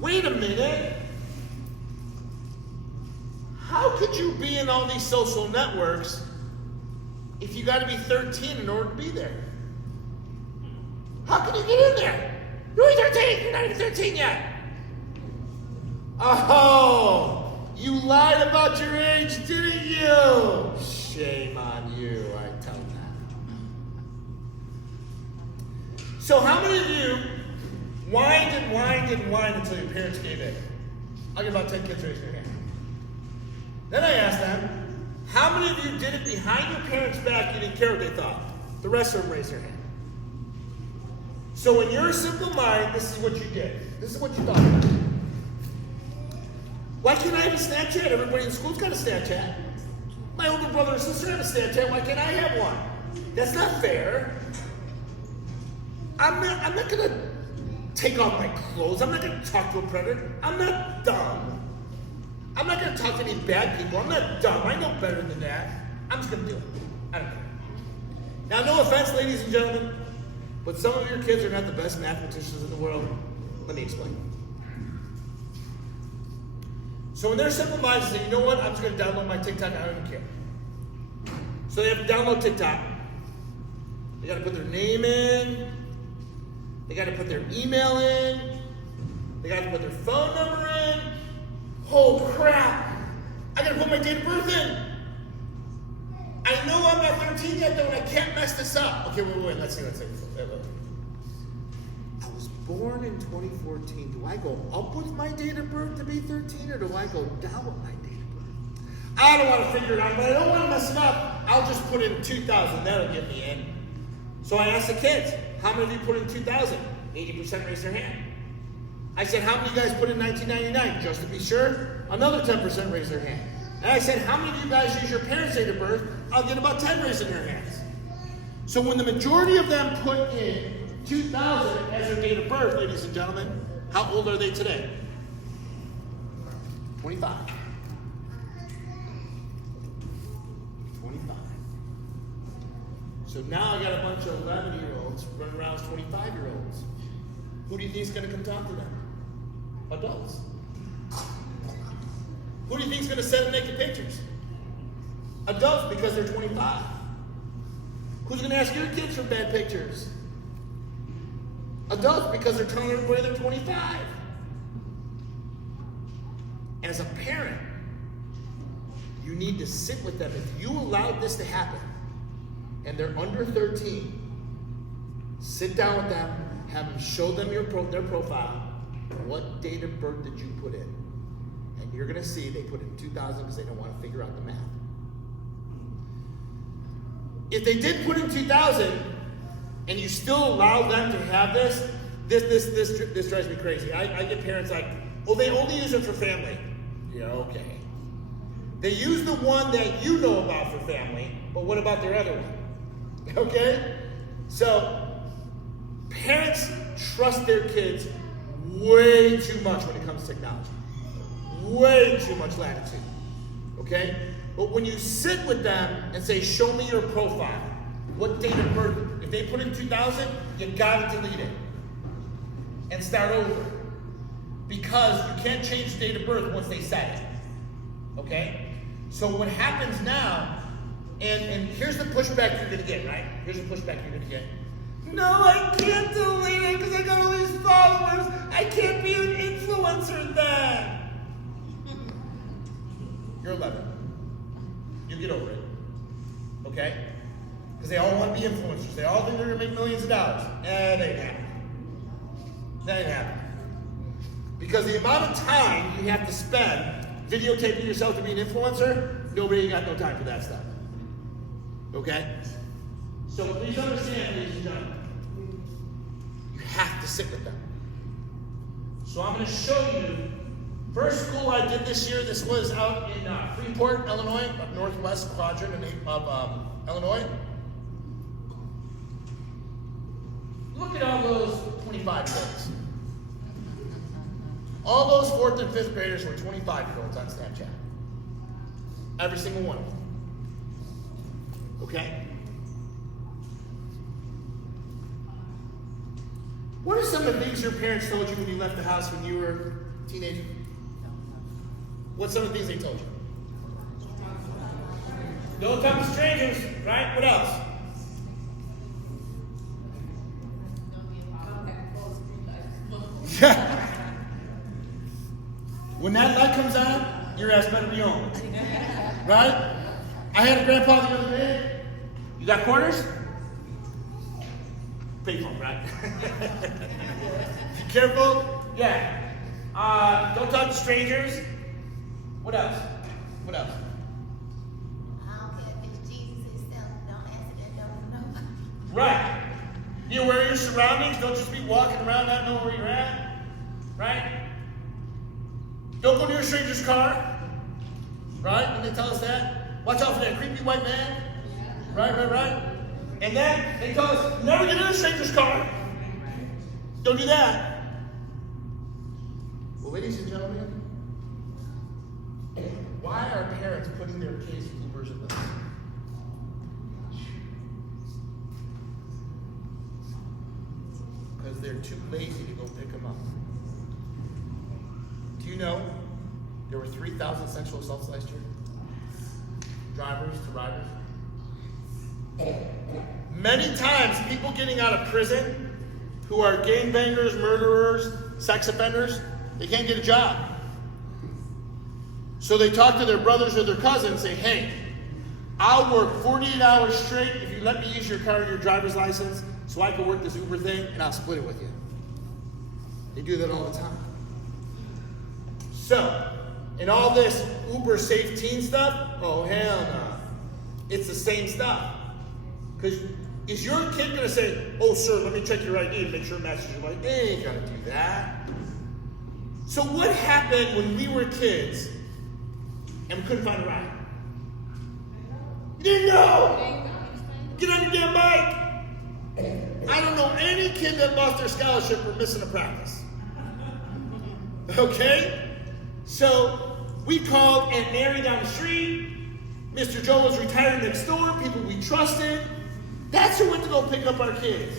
Wait a minute. How could you be in all these social networks if you got to be 13 in order to be there? How can you get in there? You're only 13, you're not even 13 yet. Oh, you lied about your age, didn't you? Shame on you, I tell them that. So how many of you whined and whined and whined until your parents gave in? I'll get about 10 kids raising their hand. Then I asked them, how many of you did it behind your parents' back, you didn't care what they thought? The rest of them raised their hand. So in your simple mind, this is what you did. This is what you thought about. Why can't I have a Snapchat? Everybody in school's got a Snapchat. My older brother and sister have a Snapchat. Why can't I have one? That's not fair. I'm not going to take off my clothes. I'm not going to talk to a predator. I'm not dumb. I'm not going to talk to any bad people. I'm not dumb. I know better than that. I'm just going to do it. I don't care. Now, no offense, ladies and gentlemen, But some of your kids are not the best mathematicians in the world. Let me explain. So when their simple minds say, you know what, I'm just going to download my TikTok, I don't even care. So they have to download TikTok. They got to put their name in. They got to put their email in. They got to put their phone number in. Oh crap! I got to put my date of birth in. I know I'm not 13 yet though, and I can't mess this up. Okay, wait. Let's see. I was born in 2014. Do I go up with my date of birth to be 13, or do I go down with my date of birth? I don't want to figure it out, but I don't want to mess it up. I'll just put in 2000. That'll get me in. So I asked the kids, how many of you put in 2000? 80% raised their hand. I said, how many of you guys put in 1999? Just to be sure, another 10% raised their hand. And I said, how many of you guys use your parents' date of birth? I'll get about 10 raising their hands. So when the majority of them put in 2000 as their date of birth, ladies and gentlemen, how old are they today? 25. 25. So now I got a bunch of 11-year-olds running around as 25-year-olds. Who do you think is going to come talk to them? Adults. Who do you think is going to send them naked pictures? Adults, because they're 25. Who's going to ask your kids for bad pictures? Adults, because they're telling everybody they're 25. As a parent, you need to sit with them. If you allowed this to happen, and they're under 13, sit down with them, have them show them their profile. What date of birth did you put in? And you're going to see they put in 2000 because they don't want to figure out the math. If they did put in 2000 and you still allow them to have this drives me crazy. I get parents like, oh, they only use it for family. Yeah, okay. They use the one that you know about for family, but what about their other one? Okay? So, parents trust their kids way too much when it comes to technology. Way too much latitude. Okay? But when you sit with them and say, show me your profile, what date of birth, if they put in 2000, you gotta delete it and start over. Because you can't change the date of birth once they set it. Okay? So what happens now, and here's the pushback you're gonna get, right? Here's the pushback you're gonna get. No, I can't delete it because I got all these followers. I can't be an influencer then. You're 11. You get over it. Okay? Because they all want to be influencers. They all think they're going to make millions of dollars. That ain't happening. That ain't happening. Because the amount of time you have to spend videotaping yourself to be an influencer, nobody got no time for that stuff. Okay? So please understand, ladies and gentlemen, you have to sit with them. So I'm going to show you, first school I did this year, this was out in Freeport, Illinois, up northwest quadrant of Illinois. Look at all those 25-year-olds. All those 4th and 5th graders were 25-year-olds on Snapchat. Every single one of them. Okay? What are some of the things your parents told you when you left the house when you were a teenager? What's some of the things they told you? Don't talk to strangers, right? What else? Yeah. When that light comes on, your ass better be on. Right? I had a grandpa the other day. You got quarters? Pay for them, right? Be careful. Yeah. Don't talk to strangers. What else? What else? I don't care if it's Jesus himself. Don't answer that door, no. Right. Be aware of your surroundings. Don't just be walking around not knowing where you're at. Right? Don't go near a stranger's car. Right? And they tell us that. Watch out for that creepy white man. Right. And then they tell us, never get in a stranger's car. Don't do that. Well, ladies and gentlemen, why are parents putting their kids in Ubers and Lyfts? because they're too lazy to go pick them up. Do you know there were 3,000 sexual assaults last year? Drivers to riders. Many times, people getting out of prison who are gangbangers, murderers, sex offenders, they can't get a job. So they talk to their brothers or their cousins and say, hey, I'll work 48 hours straight if you let me use your car and your driver's license so I can work this Uber thing and I'll split it with you. They do that all the time. So, in all this Uber safe teen stuff, oh hell no. It's the same stuff. Because is your kid gonna say, oh sir, let me check your ID and make sure it matches your ID? They ain't gonna do that. So what happened when we were kids and we couldn't find a ride? You didn't know! Get on your damn bike! I don't know any kid that lost their scholarship for missing a practice. Okay? So we called Aunt Mary down the street. Mr. Joe was retired next door, people we trusted. That's who went to go pick up our kids.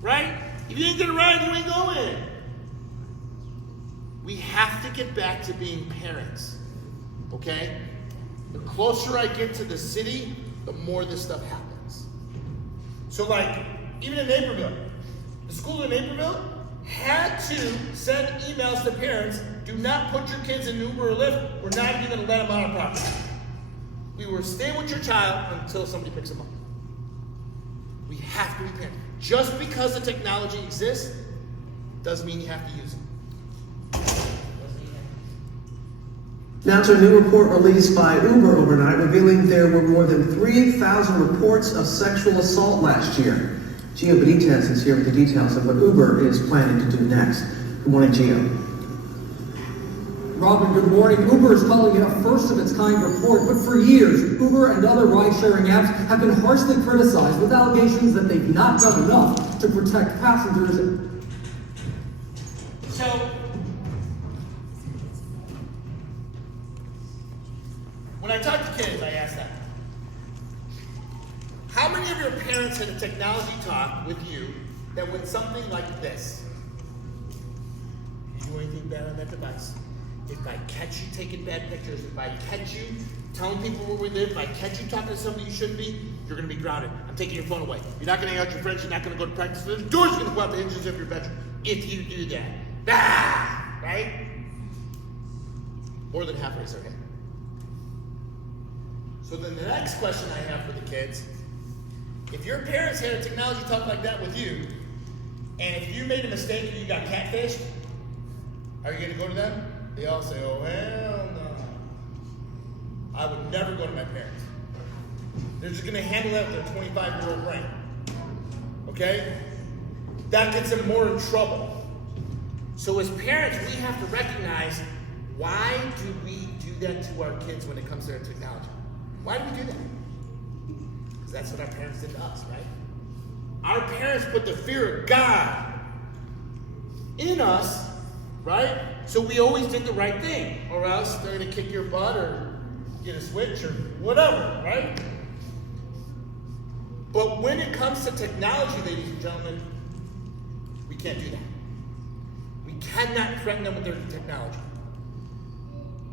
Right? If you didn't get a ride, you ain't going. We have to get back to being parents. Okay? The closer I get to the city, the more this stuff happens. So like, even in Naperville, the school in Naperville had to send emails to parents, do not put your kids in Uber or Lyft, we're not even gonna let them on our property. We will stay with your child until somebody picks them up. We have to be parents. Just because the technology exists, doesn't mean you have to use it. Now to a new report released by Uber overnight revealing there were more than 3,000 reports of sexual assault last year. Gio Benitez is here with the details of what Uber is planning to do next. Good morning, Gio. Robin, good morning. Uber is calling it a first-of-its-kind report, but for years, Uber and other ride-sharing apps have been harshly criticized with allegations that they've not done enough to protect passengers. So, when I talk to kids, I ask them, how many of your parents had a technology talk with you that went something like this? You do anything bad on that device? If I catch you taking bad pictures, if I catch you telling people where we live, if I catch you talking to somebody you shouldn't be, you're gonna be grounded. I'm taking your phone away. You're not gonna hang out with your friends, you're not gonna go to practice. The door's gonna go out the hinges of your bedroom if you do that. Ah! Right? More than half raise their hand. So then the next question I have for the kids, if your parents had a technology talk like that with you, and if you made a mistake and you got catfished, are you gonna go to them? They all say, oh, hell no. I would never go to my parents. They're just gonna handle that with their 25-year-old brain. Okay? That gets them more in trouble. So as parents, we have to recognize, why do we do that to our kids when it comes to their technology? Why do we do that? Because that's what our parents did to us, right? Our parents put the fear of God in us, right? So we always did the right thing, or else they're gonna kick your butt or get a switch or whatever, right? But when it comes to technology, ladies and gentlemen, we can't do that. We cannot threaten them with their technology.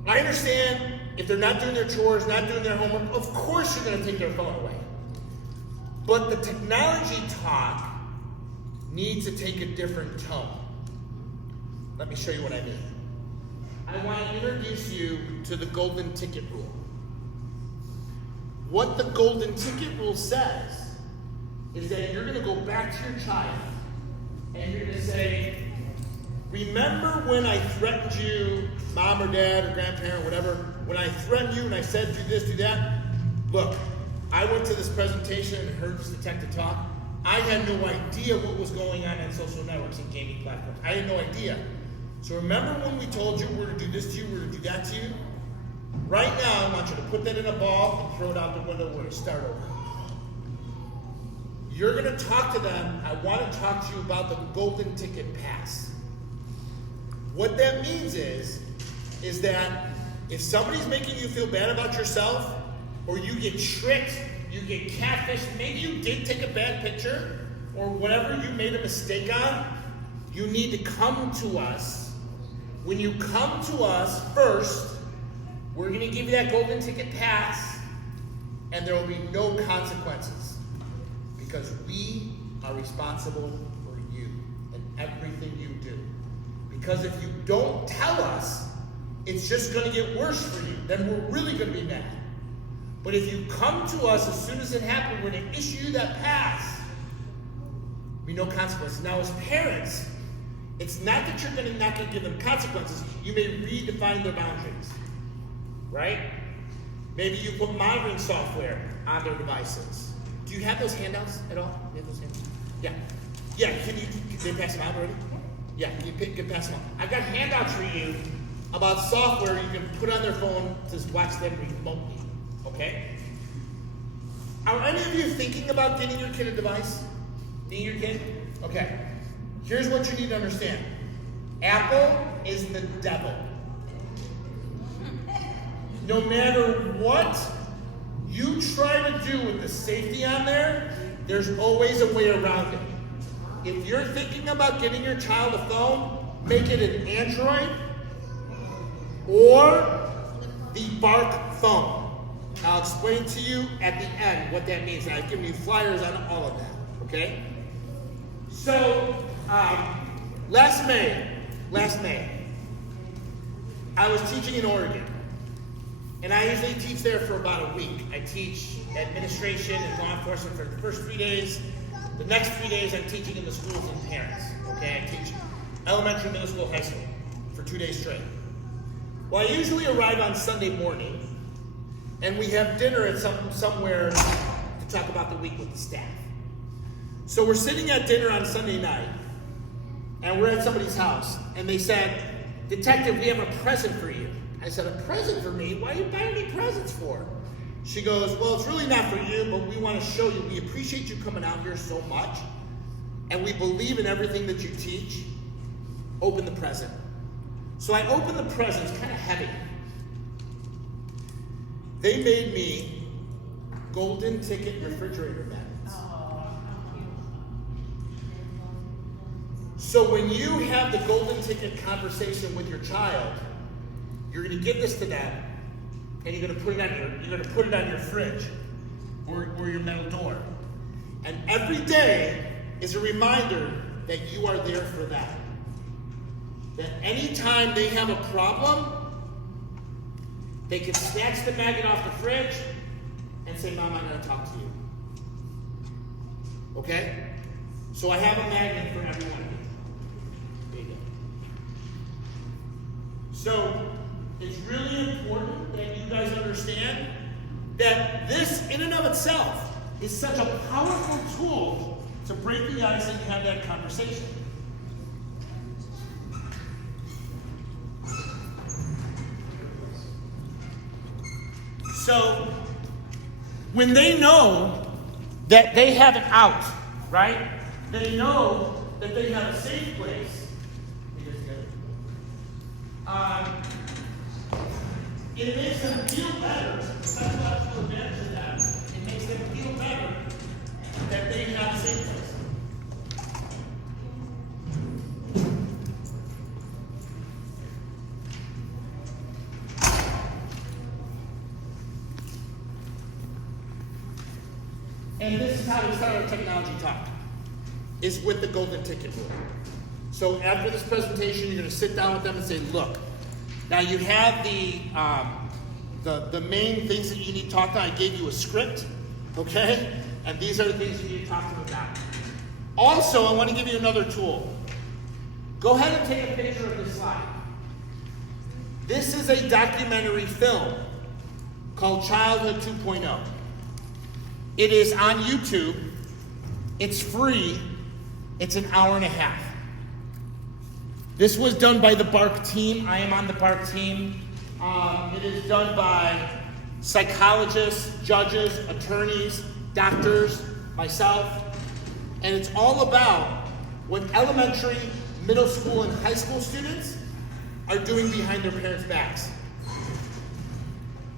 I understand if they're not doing their chores, not doing their homework, of course you're gonna take their phone away. But the technology talk needs to take a different tone. Let me show you what I mean. I want to introduce you to the golden ticket rule. What the golden ticket rule says is that you're going to go back to your child and you're going to say, remember when I threatened you, mom or dad or grandparent or whatever, when I threatened you and I said do this, do that? Look, I went to this presentation and heard this detective talk. I had no idea what was going on social networks and gaming platforms. I had no idea. So remember when we told you we're going to do this to you, we're going to do that to you? Right now, I want you to put that in a ball and throw it out the window. We're going to start over. You're going to talk to them. I want to talk to you about the golden ticket pass. What that means is that if somebody's making you feel bad about yourself, or you get tricked, you get catfished, maybe you did take a bad picture, or whatever you made a mistake on, you need to come to us. When you come to us first, we're going to give you that golden ticket pass, and there will be no consequences because we are responsible for you and everything you do. Because if you don't tell us, it's just going to get worse for you. Then we're really going to be mad. But if you come to us as soon as it happens, we're going to issue you that pass. Be no consequences. Now, as parents, it's not that you're not going to give them consequences. You may redefine their boundaries, right? Maybe you put monitoring software on their devices. Do you have those handouts at all? You have those handouts? Yeah. Yeah, can they pass them out already? Yeah, you can pass them out. I've got handouts for you about software you can put on their phone to watch them remotely, okay? Are any of you thinking about getting your kid a device? Getting your kid? Okay. Here's what you need to understand. Apple is the devil. No matter what you try to do with the safety on there, there's always a way around it. If you're thinking about getting your child a phone, make it an Android or the Bark phone. I'll explain to you at the end what that means. I've given you flyers on all of that, okay? So, last May, I was teaching in Oregon. And I usually teach there for about a week. I teach administration and law enforcement for the first 3 days. The next 3 days I'm teaching in the schools and parents. Okay, I teach elementary, middle school, high school for 2 days straight. Well, I usually arrive on Sunday morning and we have dinner at somewhere to talk about the week with the staff. So we're sitting at dinner on Sunday night and we're at somebody's house and they said, "Detective, we have a present for you." I said, "A present for me? Why are you buying me presents for?" She goes, "Well, it's really not for you, but we want to show you. We appreciate you coming out here so much, and we believe in everything that you teach. Open the present." So I opened the present. It's kind of heavy. They made me golden ticket refrigerator magnets. So when you have the golden ticket conversation with your child, you're going to give this to them, and you're going to put it on your fridge or your metal door. And every day is a reminder that you are there for them. That anytime they have a problem, they can snatch the magnet off the fridge and say, "Mom, I'm going to talk to you." Okay? So I have a magnet for every one of you. There you go. So it's really important that you guys understand that this in and of itself is such a powerful tool to break the ice and have that conversation. So when they know that they have an out, right? They know that they have a safe place. It makes them feel better. Psychological advantage of that. It makes them feel better that they have a safe place. And this is how we start our technology talk, is with the golden ticket rule. So after this presentation, you're going to sit down with them and say, "Look, now you have the main things that you need to talk about. I gave you a script, okay? And these are the things you need to talk to them about. Also, I want to give you another tool. Go ahead and take a picture of this slide. This is a documentary film called Childhood 2.0. It is on YouTube. It's free. It's an hour and a half. This was done by the Bark team. I am on the Bark team. It is done by psychologists, judges, attorneys, doctors, myself. And it's all about what elementary, middle school, and high school students are doing behind their parents' backs.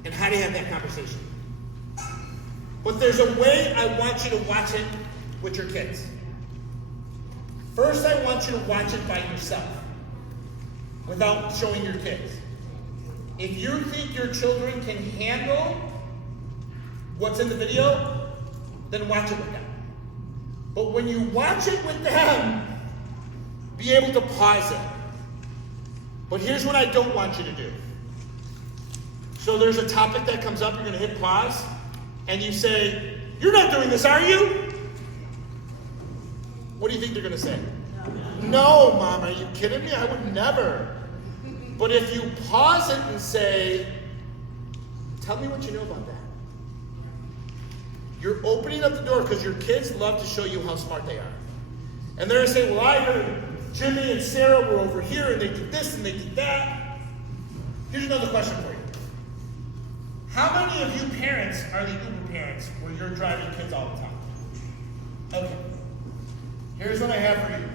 And how to have that conversation. But there's a way I want you to watch it with your kids. First, I want you to watch it by yourself without showing your kids. If you think your children can handle what's in the video, then watch it with them. But when you watch it with them, be able to pause it. But here's what I don't want you to do. So there's a topic that comes up, you're gonna hit pause, and you say, "You're not doing this, are you?" What do you think they're gonna say? No, Mom, are you kidding me? I would never. But if you pause it and say, "Tell me what you know about that," you're opening up the door, because your kids love to show you how smart they are. And they're gonna say, "Well, I heard Jimmy and Sarah were over here and they did this and they did that." Here's another question for you. How many of you parents are the Uber parents where you're driving kids all the time? Okay. Here's what I have for you.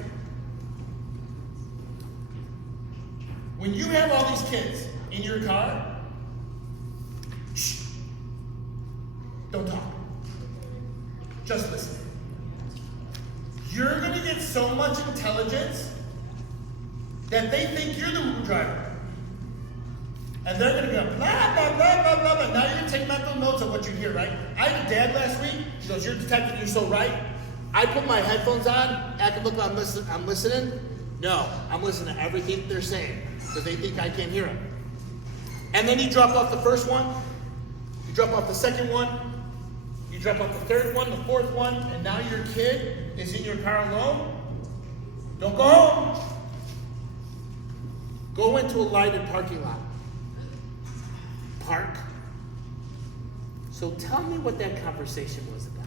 When you have all these kids in your car, shh, don't talk. Just listen. You're going to get so much intelligence that they think you're the Uber driver. And they're going to go blah, blah, blah, blah, blah, blah. Now you're going to take mental notes of what you hear, right? I had a dad last week. He goes, "You're a detective, you're so right." I put my headphones on, acting look I'm listening. No, I'm listening to everything they're saying, because they think I can't hear them. And then you drop off the first one, you drop off the second one, you drop off the third one, the fourth one, and now your kid is in your car alone. Don't go home. Go into a lighted parking lot. Park. So tell me what that conversation was about.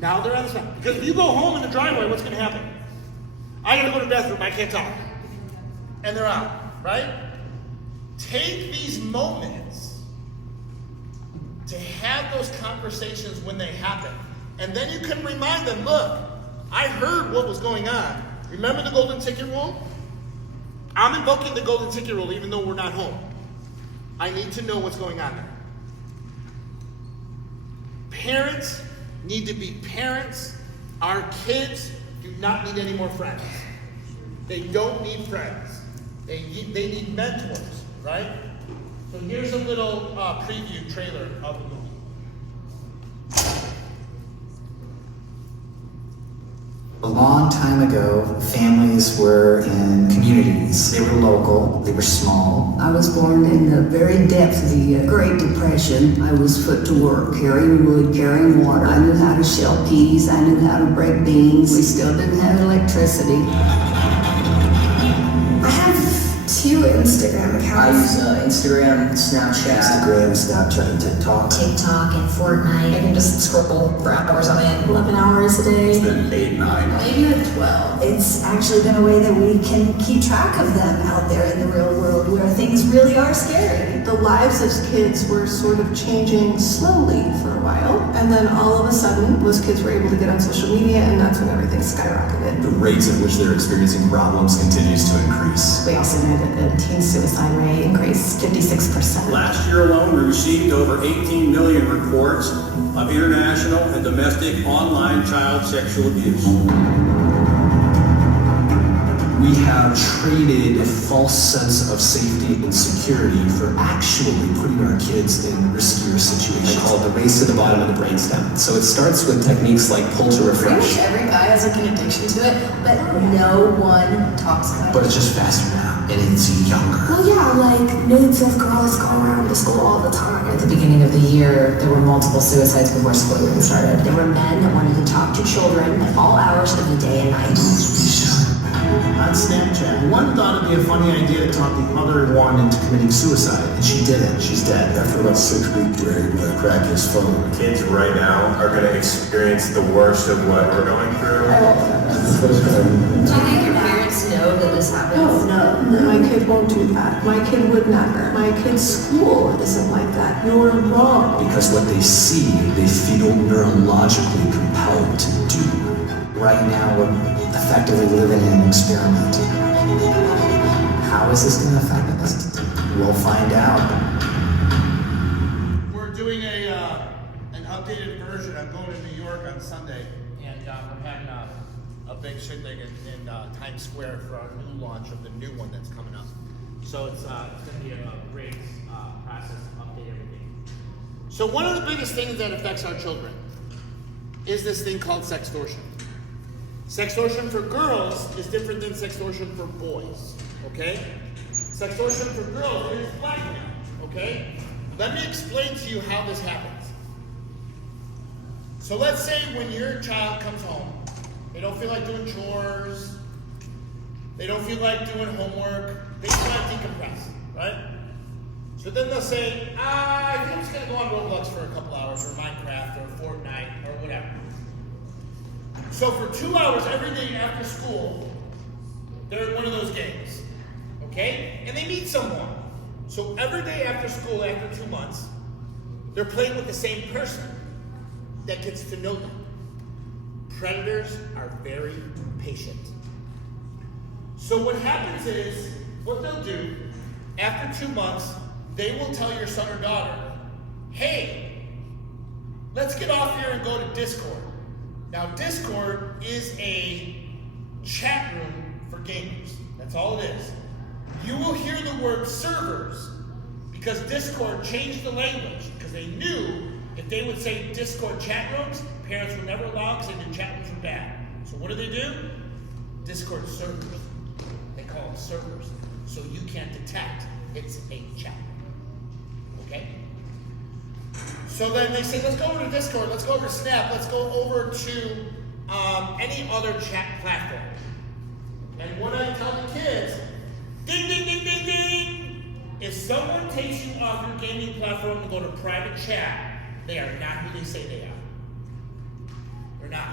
Now they're on the spot. Because if you go home in the driveway, what's going to happen? I got to go to the bathroom. I can't talk. And they're out, right? Take these moments to have those conversations when they happen. And then you can remind them, "Look, I heard what was going on. Remember the golden ticket rule? I'm invoking the golden ticket rule even though we're not home. I need to know what's going on there." Parents need to be parents. Our kids do not need any more friends. They don't need friends. They need mentors, right? So here's a little preview trailer of the movie. A long time ago, families were in communities. They were local, they were small. I was born in the very depths of the Great Depression. I was put to work carrying wood, carrying water. I knew how to shell peas. I knew how to break beans. We still didn't have electricity. I have 2 Instagram accounts. I use Instagram, Snapchat, and TikTok. TikTok and Fortnite. I can just scroll for hours on it. 11 hours a day. It's been 8, 9. Maybe like 12. It's actually been a way that we can keep track of them out there in the real world where things really are scary. The lives of kids were sort of changing slowly for a while, and then all of a sudden, those kids were able to get on social media, and that's when everything skyrocketed. The rates at which they're experiencing problems continues to increase. We also know that the teen suicide rate increased 56%. Last year alone, we received over 18 million reports of international and domestic online child sexual abuse. We have traded a false sense of safety and security for actually putting our kids in riskier situations. I call it the race to the bottom of the brainstem. So it starts with techniques like pull to Pretty much refresh. every guy has like an addiction to it, but no one talks about it. But it's just faster now, and it's younger. Well, yeah, like nudes of girls go around to school all the time. At the beginning of the year, there were multiple suicides before school even started. There were men that wanted to talk to children at all hours of the day and night. On Snapchat, one thought it'd be a funny idea to talk the other one into committing suicide, and she didn't. She's dead. After about 6 weeks, Ray cracked his phone. Kids right now are going to experience the worst of what we're going through. Do you think your parents know that this happens? No, my kid won't do that. My kid would never. My kid's school isn't like that. You're wrong. Because what they see, they feel neurologically compelled to do. Right now, we're effectively living in an experiment. How is this going to affect us? We'll find out. We're doing an updated version. I'm going to New York on Sunday, and we're having a big shindig in Times Square for our new launch of the new one that's coming up. So it's going to be a great process to update everything. So one of the biggest things that affects our children is this thing called sextortion. Sextortion for girls is different than sextortion for boys, okay? Sextortion for girls is blackmail, okay? Let me explain to you how this happens. So let's say when your child comes home, they don't feel like doing chores, they don't feel like doing homework, they just want to decompress, right? So then they'll say, I think I'm just going to go on Roblox for a couple hours, or Minecraft, or Fortnite, or whatever. So for 2 hours every day after school, they're in one of those games, okay? And they meet someone. So every day after school, after 2 months, they're playing with the same person that gets to know them. Predators are very patient. So what happens is, what they'll do, after 2 months, they will tell your son or daughter, hey, let's get off here and go to Discord. Now, Discord is a chat room for gamers. That's all it is. You will hear the word servers because Discord changed the language because they knew if they would say Discord chat rooms, parents would never allow because they knew chat rooms were bad. So what do? Discord servers. They call them servers. So you can't detect it's a chat room. Okay? So then they say, let's go over to Discord, let's go over to Snap, let's go over to any other chat platform. And what I tell the kids, ding, ding, ding, ding, ding. If someone takes you off your gaming platform to go to private chat, they are not who they say they are. They're not.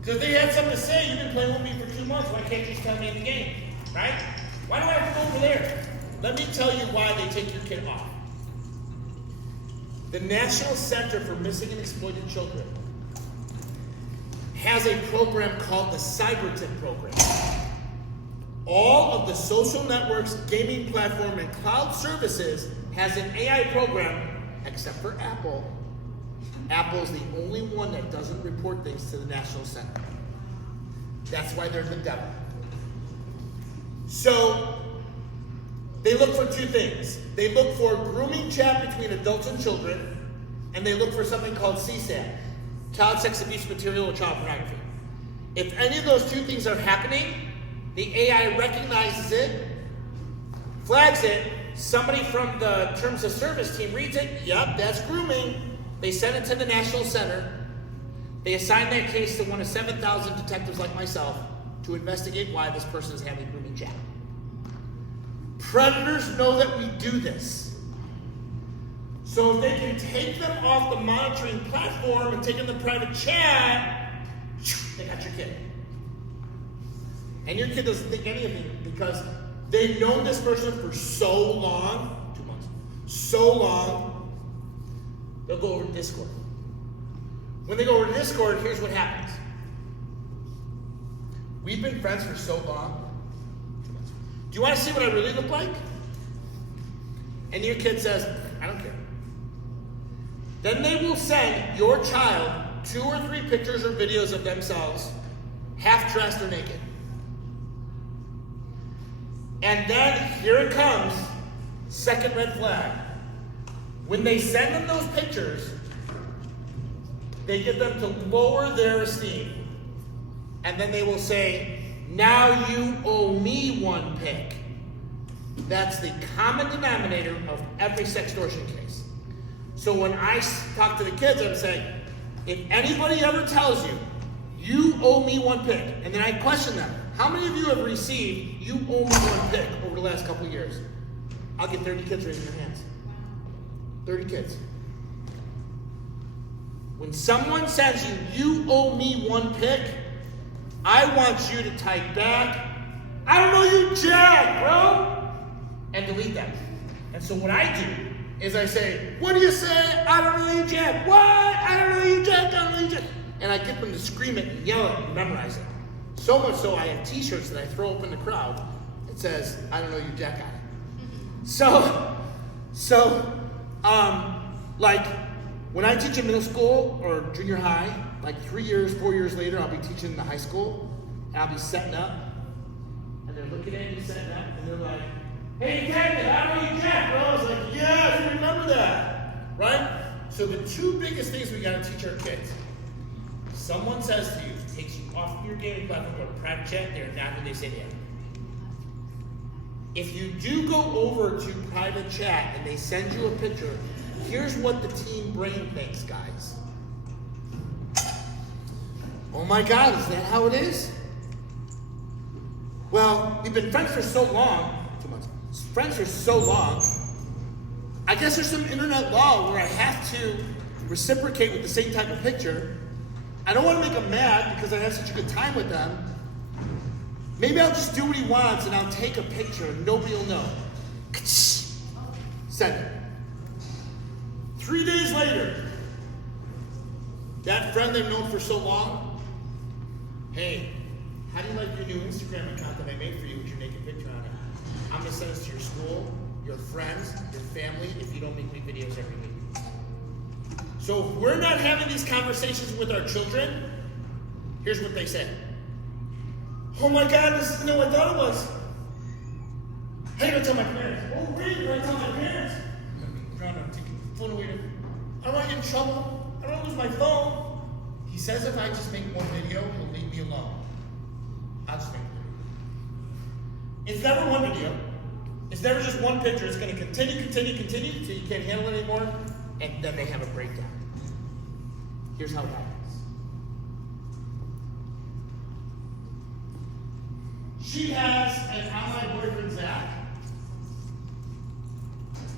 Because if they had something to say, you've been playing with me for 2 months, why can't you just tell me in the game, right? Why do I have to go over there? Let me tell you why they take your kid off. The National Center for Missing and Exploited Children has a program called the CyberTip program. All of the social networks, gaming platform, and cloud services has an AI program, except for Apple. Apple's the only one that doesn't report things to the National Center. That's why they're the devil. So, they look for two things. They look for grooming chat between adults and children, and they look for something called CSAP, child sex abuse material or child pornography. If any of those two things are happening, the AI recognizes it, flags it, somebody from the terms of service team reads it, yep, that's grooming. They send it to the National Center. They assign that case to one of 7,000 detectives like myself to investigate why this person is having grooming chat. Predators know that we do this. So if they can take them off the monitoring platform and take them to private chat, they got your kid. And your kid doesn't think anything because they've known this person for so long, 2 months, so long, they'll go over to Discord. When they go over to Discord, here's what happens. We've been friends for so long. Do you want to see what I really look like? And your kid says, I don't care. Then they will send your child 2 or 3 pictures or videos of themselves, half dressed or naked. And then, here it comes, second red flag. When they send them those pictures, they get them to lower their esteem. And then they will say, now you owe me 1 pic. That's the common denominator of every sextortion case. So when I talk to the kids, I'm saying, if anybody ever tells you, you owe me 1 pic, and then I question them, how many of you have received, you owe me 1 pic over the last couple of years? I'll get 30 kids raising their hands. 30 kids. When someone sends you, you owe me 1 pic, I want you to type back, I don't know you jack, bro, and delete that. And so what I do is I say, what do you say? I don't know you jack. What? I don't know you jack. I don't know you jack. And I get them to scream it and yell it and memorize it. So much so I have t-shirts that I throw up in the crowd. It says, I don't know you jack on it. So, like, when I teach in middle school or junior high, like 3 years, 4 years later, I'll be teaching in the high school. and I'll be setting up, and they're looking at you setting up, and they're like, "Hey, Captain, how are you, Jack?" Bro, I was like, "Yeah, I remember that," right? So the two biggest things we gotta teach our kids. Someone says to you, takes you off your gaming platform, go to private chat, they're not who they say they are. If you do go over to private chat and they send you a picture, here's what the teen brain thinks, guys. Oh my God, is that how it is? Well, we've been friends for so long, 2 months, friends for so long, I guess there's some internet law where I have to reciprocate with the same type of picture. I don't want to make him mad because I have such a good time with them. Maybe I'll just do what he wants and I'll take a picture and nobody will know. Send it. 3 days later, that friend they've known for so long, hey, how do you like your new Instagram account that I made for you with your naked picture on it? I'm gonna send this to your school, your friends, your family, if you don't make me videos every week. So if we're not having these conversations with our children, here's what they say. Oh my God, this isn't what I thought it was. Hey, don't tell my parents. Oh, really? Don't tell my parents. I'm taking the phone away. I don't want to get in trouble. I don't want to lose my phone. He says if I just make one video, he'll leave me alone. I'll just make a video. It's never one video. It's never just one picture. It's going to continue until you can't handle it anymore, and then they have a breakdown. Here's how it happens. She has an online boyfriend, Zach,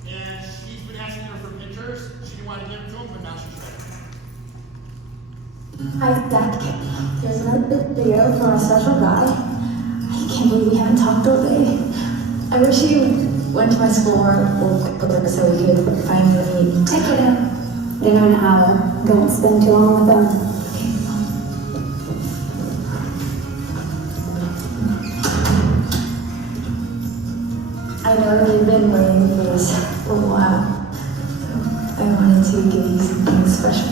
and she's been asking her for pictures. She didn't want to give them to him, but now she's ready. Hi, Zach. There's another video from a special guy. I can't believe we haven't talked all day. I wish you went to my school real quick so we could finally meet. Check it out. Dinner in an hour. Don't spend too long on the phone. I know you've been waiting for this for a while, so I wanted to give you something special.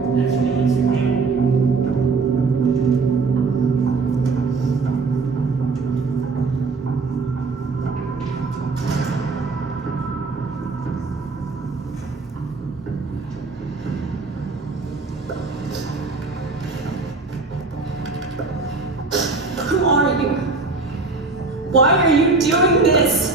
It's okay. Who are you? Why are you doing this?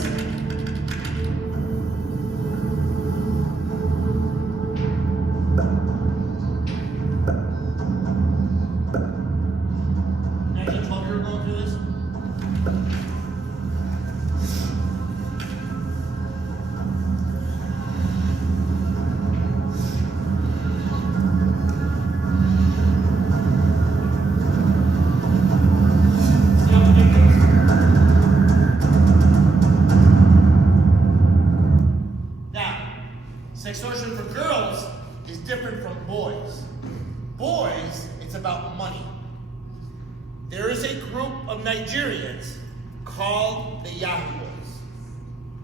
Imagine 12-year-old going through this. Sextortion for girls is different from boys. Boys, it's about money. There is a group of Nigerians called the Yahoo Boys.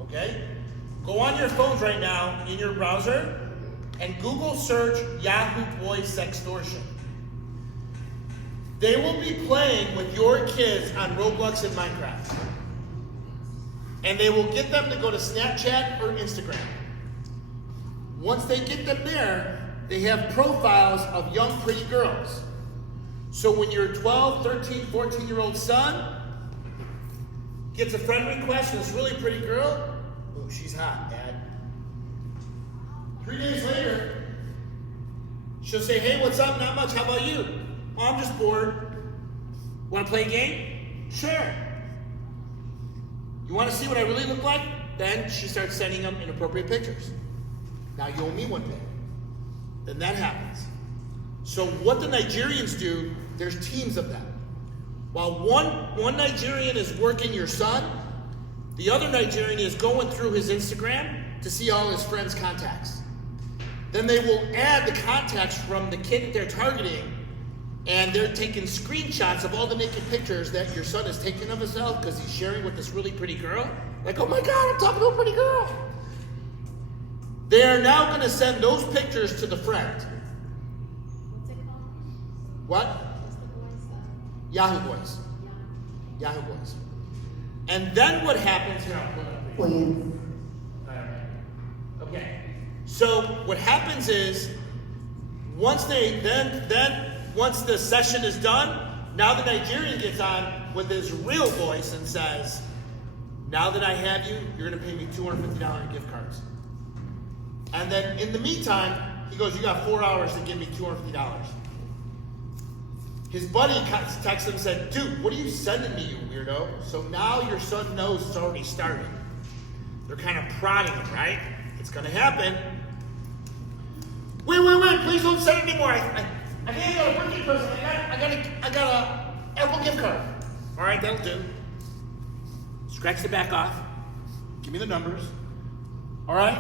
Okay? Go on your phones right now in your browser and Google search Yahoo Boys Sextortion. They will be playing with your kids on Roblox and Minecraft. And they will get them to go to Snapchat or Instagram. Once they get them there, they have profiles of young, pretty girls. So when your 12, 13, 14-year-old son gets a friend request from this really pretty girl, oh, she's hot, Dad. 3 days later, she'll say, hey, what's up? Not much. How about you? Oh, I'm just bored. Want to play a game? Sure. You want to see what I really look like? Then she starts sending them inappropriate pictures. Now you owe me one thing. Then that happens. So what the Nigerians do There's teams of them. While one Nigerian is working your son, the other Nigerian is going through his Instagram to see all his friends' contacts. Then they will add the contacts from the kid that they're targeting, and they're taking screenshots of all the naked pictures that your son is taking of himself because he's sharing with this really pretty girl. Like, oh my God, I'm talking to a pretty girl. They are now going to send those pictures to the friend. What's it called? What? What's the boys? Yahoo Boys. Yahoo Boys. And then what happens here? I'll put it up for you. Okay. So what happens is once once the session is done, now the Nigerian gets on with his real voice and says, now that I have you, you're going to pay me $250 in gift cards. And then in the meantime, he goes, you got 4 hours to give me $250. His buddy texted him and said, dude, what are you sending me, you weirdo? So now your son knows it's already started. They're kind of prodding him, right? It's going to happen. Wait, please don't send it anymore. I can't get a birthday present. I got a Apple gift card. All right, that'll do. Scratch the back off. Give me the numbers. All right?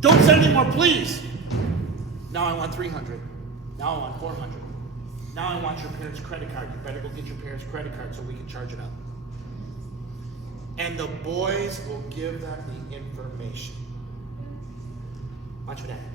Don't send anymore, please. Now I want 300. Now I want 400. Now I want your parents' credit card. You better go get your parents' credit card so we can charge it up. And the boys will give them the information. Watch what happens.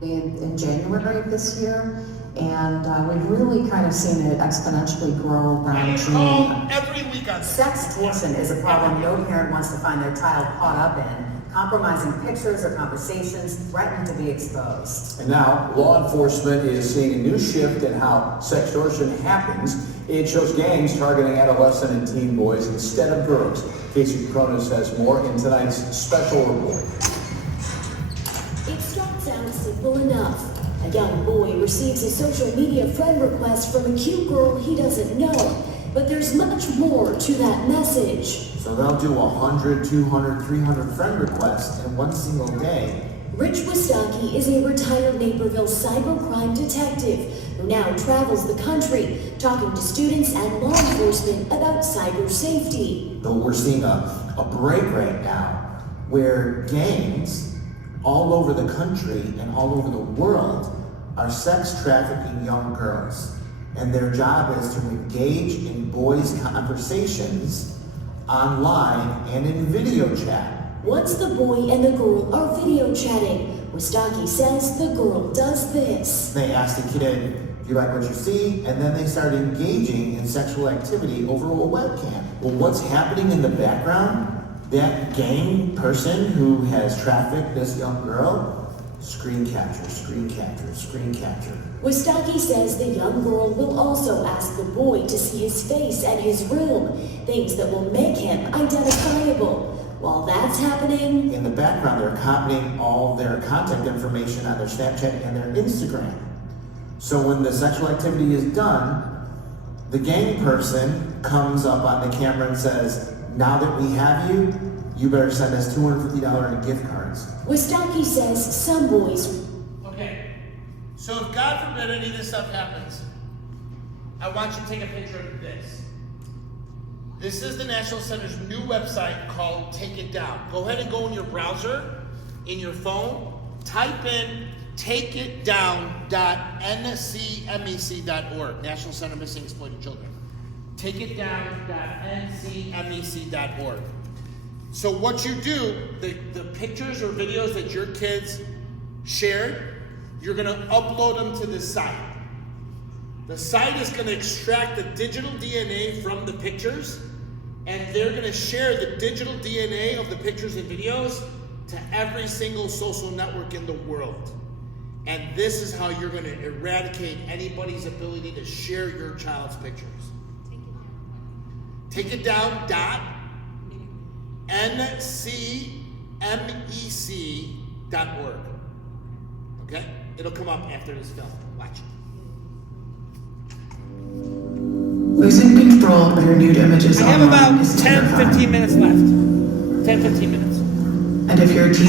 In January of this year, and we've really kind of seen it exponentially grow around June. Every week on Sextortion is a problem no parent wants to find their child caught up in. Compromising pictures or conversations threaten to be exposed. And now, law enforcement is seeing a new shift in how sextortion happens. It shows gangs targeting adolescent and teen boys instead of girls. Casey Cronus has more in tonight's special report. It starts out simple enough. A young boy receives a social media friend request from a cute girl he doesn't know. But there's much more to that message. So they'll do 100, 200, 300 friend requests in one single day. Rich Wistocki is a retired Naperville cybercrime detective who now travels the country talking to students and law enforcement about cyber safety. Though we're seeing a break right now where gangs all over the country and all over the world are sex trafficking young girls. And their job is to engage in boys' conversations online and in video chat. Once the boy and the girl are video chatting, Wistocki says the girl does this. They ask the kid, do you like what you see? And then they start engaging in sexual activity over a webcam. Well, what's happening in the background? That gang person who has trafficked this young girl, screen capture, screen capture, screen capture. Wistocki says the young girl will also ask the boy to see his face and his room, things that will make him identifiable. While that's happening, in the background, they're copying all their contact information on their Snapchat and their Instagram. So when the sexual activity is done, the gang person comes up on the camera and says, now that we have you, you better send us $250 in gift cards. Wistocki says some boys. Okay, so if God forbid any of this stuff happens, I want you to take a picture of this. This is the National Center's new website called Take It Down. Go ahead and go in your browser, in your phone, type in takeitdown.ncmec.org, National Center Missing Exploited Children. takeitdown.ncmec.org. So what you do, the pictures or videos that your kids shared, you're going to upload them to the site. The site is going to extract the digital DNA from the pictures, and they're going to share the digital DNA of the pictures and videos to every single social network in the world. And this is how you're going to eradicate anybody's ability to share your child's pictures. Take it down. ncmec.org. Okay? It'll come up after this film. Watch. Losing control of your nude images I have online about is 10-15 minutes left. 10-15 minutes. And if you're a teen,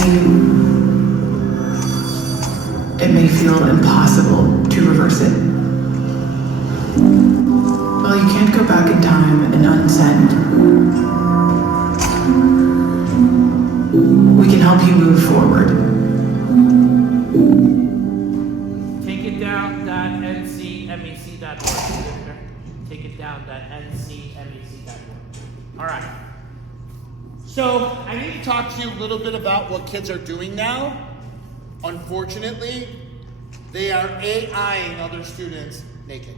it may feel impossible to reverse it. Well, you can't go back in time and unsend. We can help you move forward. takeitdown.ncmec.org. Takeitdown.ncmec.org. All right. So I need to talk to you a little bit about what kids are doing now. Unfortunately, they are AIing other students naked.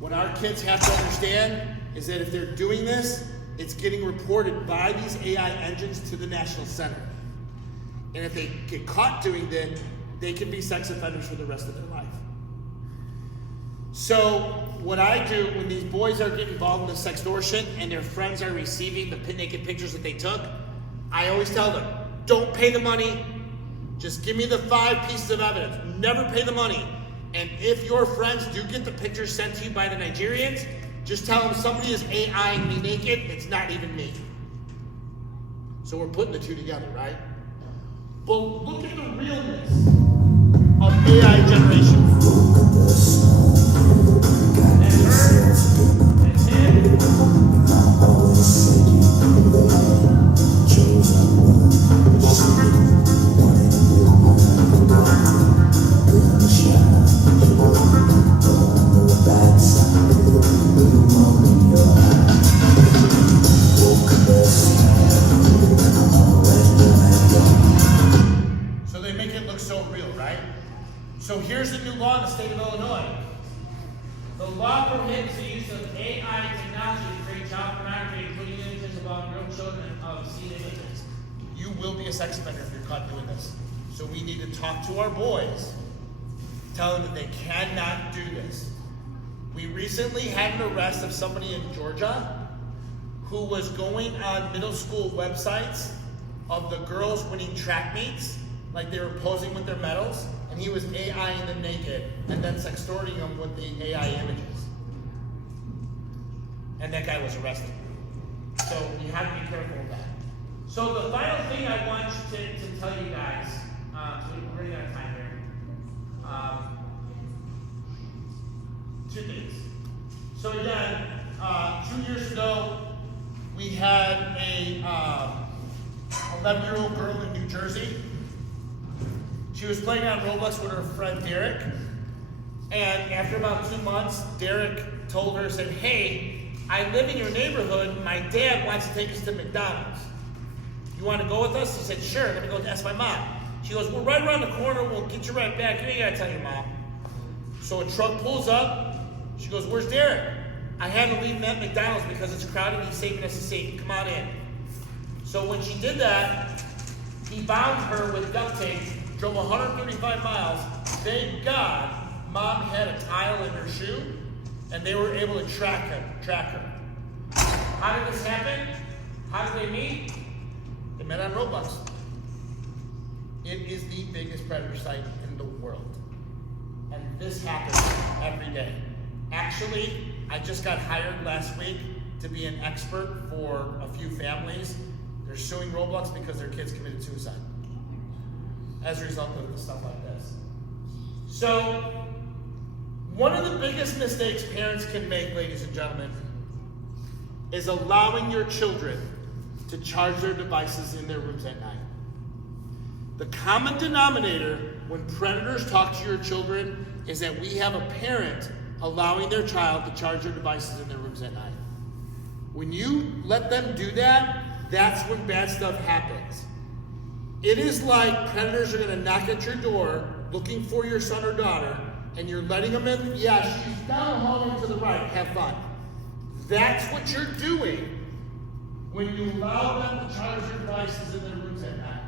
What our kids have to understand is that if they're doing this, it's getting reported by these AI engines to the National Center. And if they get caught doing that, they can be sex offenders for the rest of their life. So what I do when these boys are getting involved in the sextortion and their friends are receiving the naked pictures that they took, I always tell them, don't pay the money, just give me the 5 pieces of evidence. Never pay the money. And if your friends do get the pictures sent to you by the Nigerians, just tell them somebody is AIing me naked, it's not even me. So we're putting the two together, right? But look at the realness of AI generation. So they make it look so real, right? So here's the new law in the state of Illinois. The law prohibits the use of AI technology to create child pornography, including images of real children of obscene images. You will be a sex offender if you're caught doing this. So we need to talk to our boys, tell them that they cannot do this. We recently had an arrest of somebody in Georgia who was going on middle school websites of the girls winning track meets, like they were posing with their medals, and he was AIing them naked and then sextorting them with the AI images. And that guy was arrested. So you have to be careful of that. So the final thing I want to tell you guys, we're running out of time here. 2 things. So again, 2 years ago, we had a 11-year-old girl in New Jersey. She was playing on Roblox with her friend Derek. And after about 2 months, Derek told her, said, hey, I live in your neighborhood. My dad wants to take us to McDonald's. You want to go with us? He said, sure. Let me go ask my mom. She goes, we're right around the corner. We'll get you right back. You ain't got to tell your mom. So a truck pulls up. She goes, where's Derek? I had to leave him at McDonald's because it's crowded. He's saving us a seat. Come on in. So when she did that, he bound her with duct tape, drove 135 miles. Thank God mom had a tile in her shoe, and they were able to track her. How did this happen? How did they meet? They met on Roblox. It is the biggest predator site in the world. And this happens every day. Actually, I just got hired last week to be an expert for a few families. They're suing Roblox because their kids committed suicide as a result of stuff like this. So, one of the biggest mistakes parents can make, ladies and gentlemen, is allowing your children to charge their devices in their rooms at night. The common denominator when predators talk to your children is that we have a parent allowing their child to charge their devices in their rooms at night. When you let them do that, that's when bad stuff happens. It is like predators are gonna knock at your door looking for your son or daughter, and you're letting them in. Yeah, she's down the hallway to the right, have fun. That's what you're doing when you allow them to charge their devices in their rooms at night.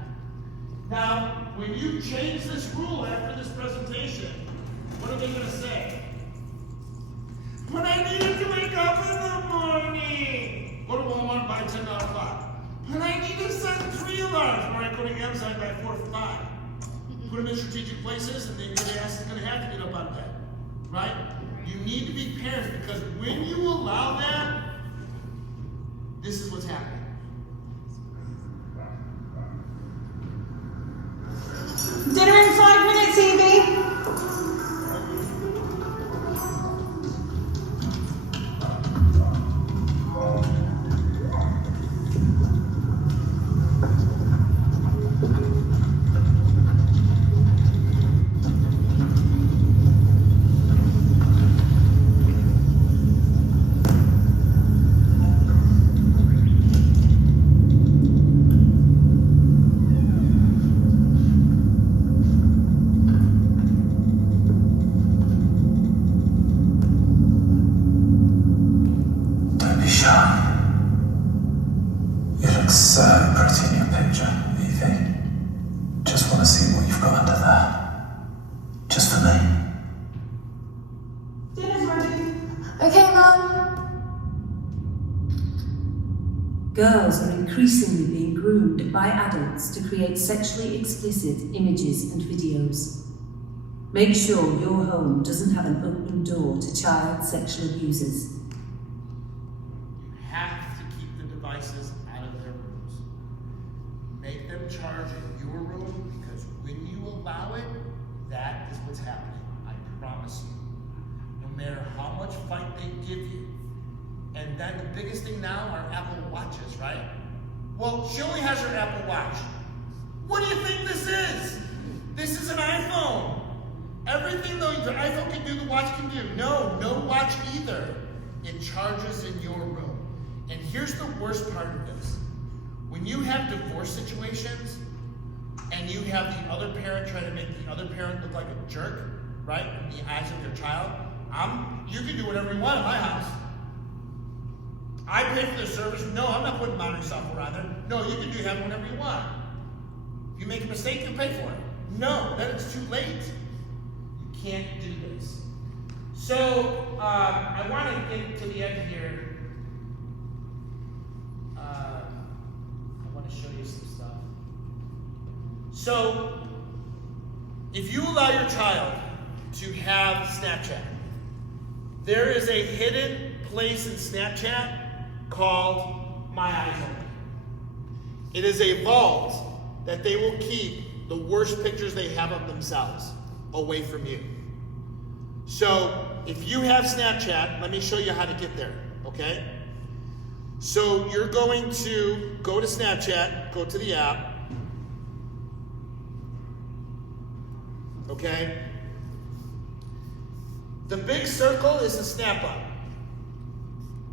Now, when you change this rule after this presentation, what are they gonna say? But I needed to wake up in the morning. Go to Walmart, buy a $10 clock. But I need to set 3 alarms, or I go to Amazon, buy 4 for $5. Put them in strategic places, and then your ass is gonna have to get up out of bed, right? You need to be parents, because when you allow that, this is what's happening. Dinner Okay, Mom. Girls are increasingly being groomed by adults to create sexually explicit images and videos. Make sure your home doesn't have an open door to child sexual abusers. You have to keep the devices out of their rooms. Make them charge in your room, because when you allow it, that is what's happening. I promise you. No matter how much fight they give you. And then the biggest thing now are Apple Watches, right? Well, she only has her Apple Watch. What do you think this is? This is an iPhone. Everything though the iPhone can do, the watch can do. No watch either. It charges in your room. And here's the worst part of this. When you have divorce situations and you have the other parent try to make the other parent look like a jerk, right, in the eyes of your child, you can do whatever you want in my house. I pay for the service. No, I'm not putting monitoring software on there. No, you can have whatever you want. If you make a mistake, you pay for it. No, then it's too late. You can't do this. So, I want to get to the end here. I want to show you some stuff. So, if you allow your child to have Snapchat, there is a hidden place in Snapchat called My Eyes Only. It is a vault that they will keep the worst pictures they have of themselves away from you. So if you have Snapchat, let me show you how to get there, okay? So you're going to go to Snapchat, go to the app, okay? The big circle is the snap button.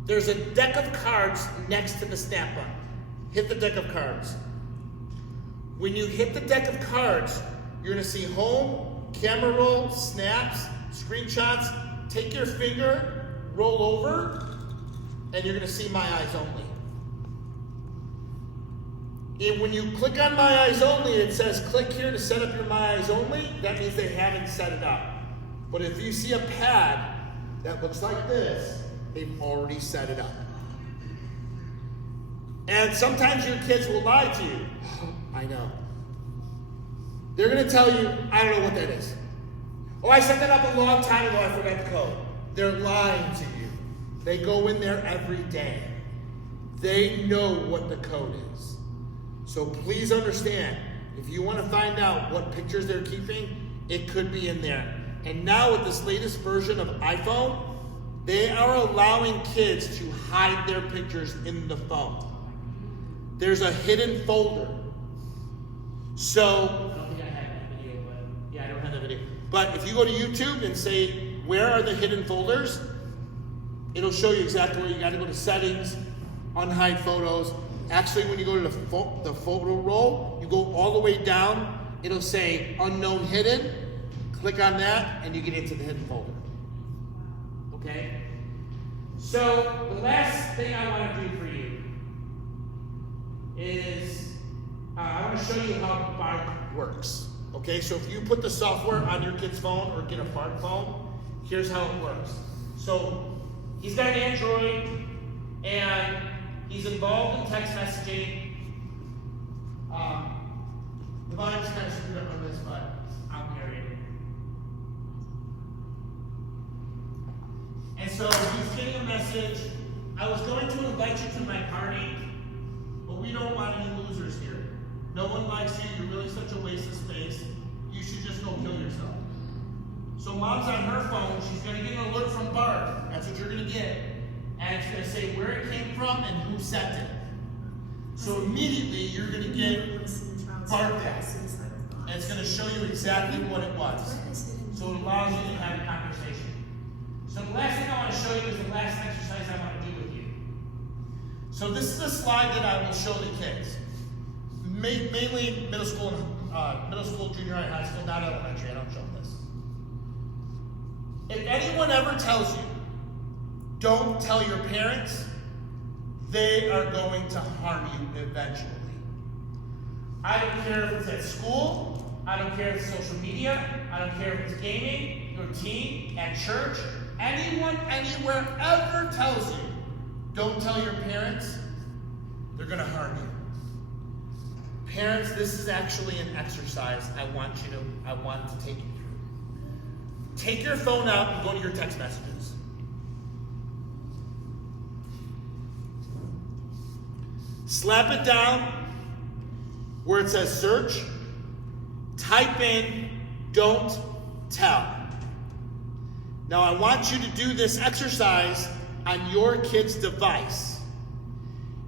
There's a deck of cards next to the snap button. Hit the deck of cards. When you hit the deck of cards, you're gonna see home, camera roll, snaps, screenshots. Take your finger, roll over, and you're gonna see My Eyes Only. And when you click on My Eyes Only, it says click here to set up your My Eyes Only. That means they haven't set it up. But if you see a pad that looks like this, they've already set it up. And sometimes your kids will lie to you. I know. They're gonna tell you, I don't know what that is. Oh, I set that up a long time ago, I forgot the code. They're lying to you. They go in there every day. They know what the code is. So please understand, if you wanna find out what pictures they're keeping, it could be in there. And now with this latest version of iPhone, they are allowing kids to hide their pictures in the phone. There's a hidden folder. So, I don't think I have that video, but yeah, I don't have that video. But if you go to YouTube and say, where are the hidden folders? It'll show you exactly where you gotta go to settings, unhide photos. Actually, when you go to the photo roll, you go all the way down, it'll say unknown hidden. Click on that and you get into the hidden folder. Okay? So the last thing I want to do for you is I want to show you how Bark works. Okay, so if you put the software on your kid's phone or get a Bark phone, here's how it works. So he's got an Android and he's involved in text messaging. The volume's kind of screwed up on this, but I'll narrate it. And so he's getting a message. I was going to invite you to my party, but we don't want any losers here. No one likes you. You're really such a waste of space. You should just go kill yourself. So mom's on her phone. She's going to get an alert from Bark. That's what you're going to get. And it's going to say where it came from and who sent it. So immediately you're going to get Bark back. And it's going to show you exactly what it was. So it allows you to have a conversation. So the last thing I want to show you is the last exercise I want to do with you. So this is a slide that I will show the kids. Mainly middle school, junior high, high school, not elementary. I don't show them this. If anyone ever tells you, don't tell your parents, they are going to harm you eventually. I don't care if it's at school, I don't care if it's social media, I don't care if it's gaming, your teen, at church, anyone, anywhere ever tells you, don't tell your parents, they're gonna harm you. Parents, this is actually an exercise I want to take you through. Take your phone out and go to your text messages. Slap it down where it says search. Type in don't tell. Now I want you to do this exercise on your kid's device.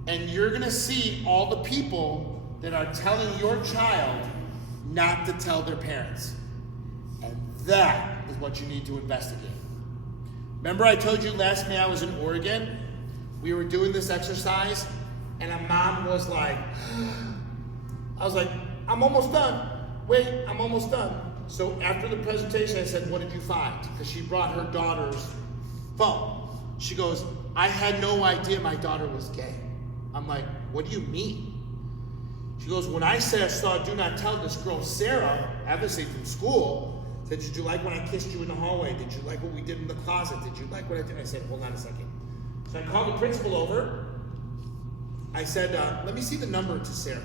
And you're gonna see all the people that are telling your child not to tell their parents. And that is what you need to investigate. Remember I told you last May I was in Oregon? We were doing this exercise and a mom was like, I was like, I'm almost done. Wait, I'm almost done. So after the presentation I said, what did you find? Because she brought her daughter's phone. She goes, I had no idea my daughter was gay. I'm like, what do you mean? She goes, when I saw do not tell, this girl, Sarah, obviously from school, said, did you like when I kissed you in the hallway? Did you like what we did in the closet? Did you like what I did? I said, hold on a second. So I called the principal over. I said, let me see the number to Sarah.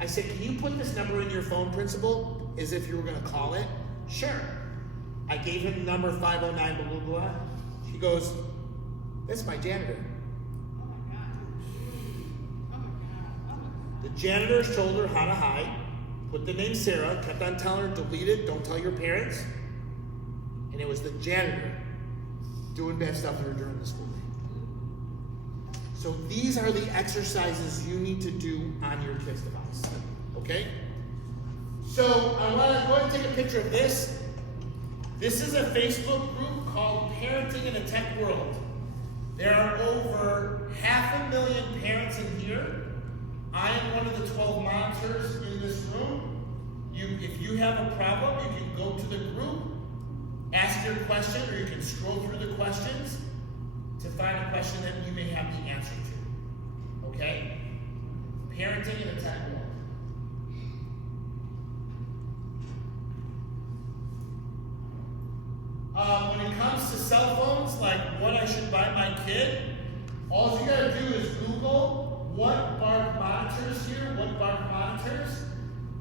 I said, can you put this number in your phone, principal, as if you were gonna call it? Sure. I gave him the number 509, blah, blah, blah. She goes, that's my janitor. The janitor told her how to hide, put the name Sarah, kept on telling her, delete it, don't tell your parents. And it was the janitor doing bad stuff to her during the school day. So these are the exercises you need to do on your kid's device, okay? So I wanna go ahead and take a picture of this. This is a Facebook group called Parenting in a Tech World. There are over 500,000 parents in here. I am one of the 12 monitors in this room. If you have a problem, you can go to the group, ask your question, or you can scroll through the questions to find a question that you may have the answer to. Okay? Parenting in a tech world. When it comes to cell phones, like what I should buy my kid, all you gotta do is Google what Bark monitors here, what Bark monitors,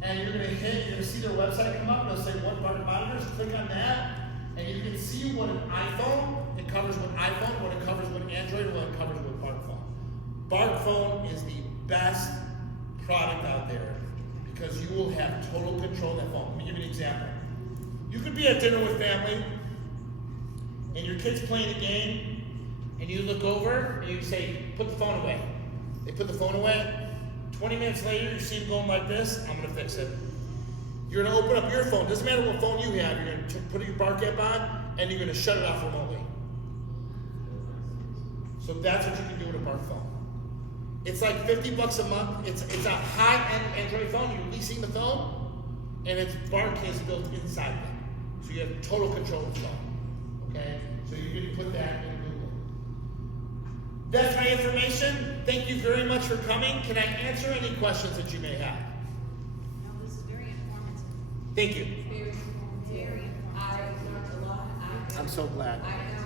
and you're gonna see their website come up, and it'll say what Bark monitors, click on that, and you can see what an iPhone, it covers what iPhone, what it covers with Android, what it covers with Bark phone. Bark phone is the best product out there because you will have total control of that phone. Let me give you an example. You could be at dinner with family, and your kid's playing a game, and you look over, and you say, put the phone away. They put the phone away. 20 minutes later, you see them going like this. I'm going to fix it. You're going to open up your phone. Doesn't matter what phone you have. You're going to put your Bark app on, and you're going to shut it off remotely. So that's what you can do with a Bark phone. It's like $50 a month. It's a high-end Android phone. You're leasing the phone, and it's Bark is built inside it. So you have total control of the phone. Okay? So you're going to put that in Google. That's my information. Thank you very much for coming. Can I answer any questions that you may have? No, this is very informative. Thank you. Very informative. I learned a lot. I'm so glad. I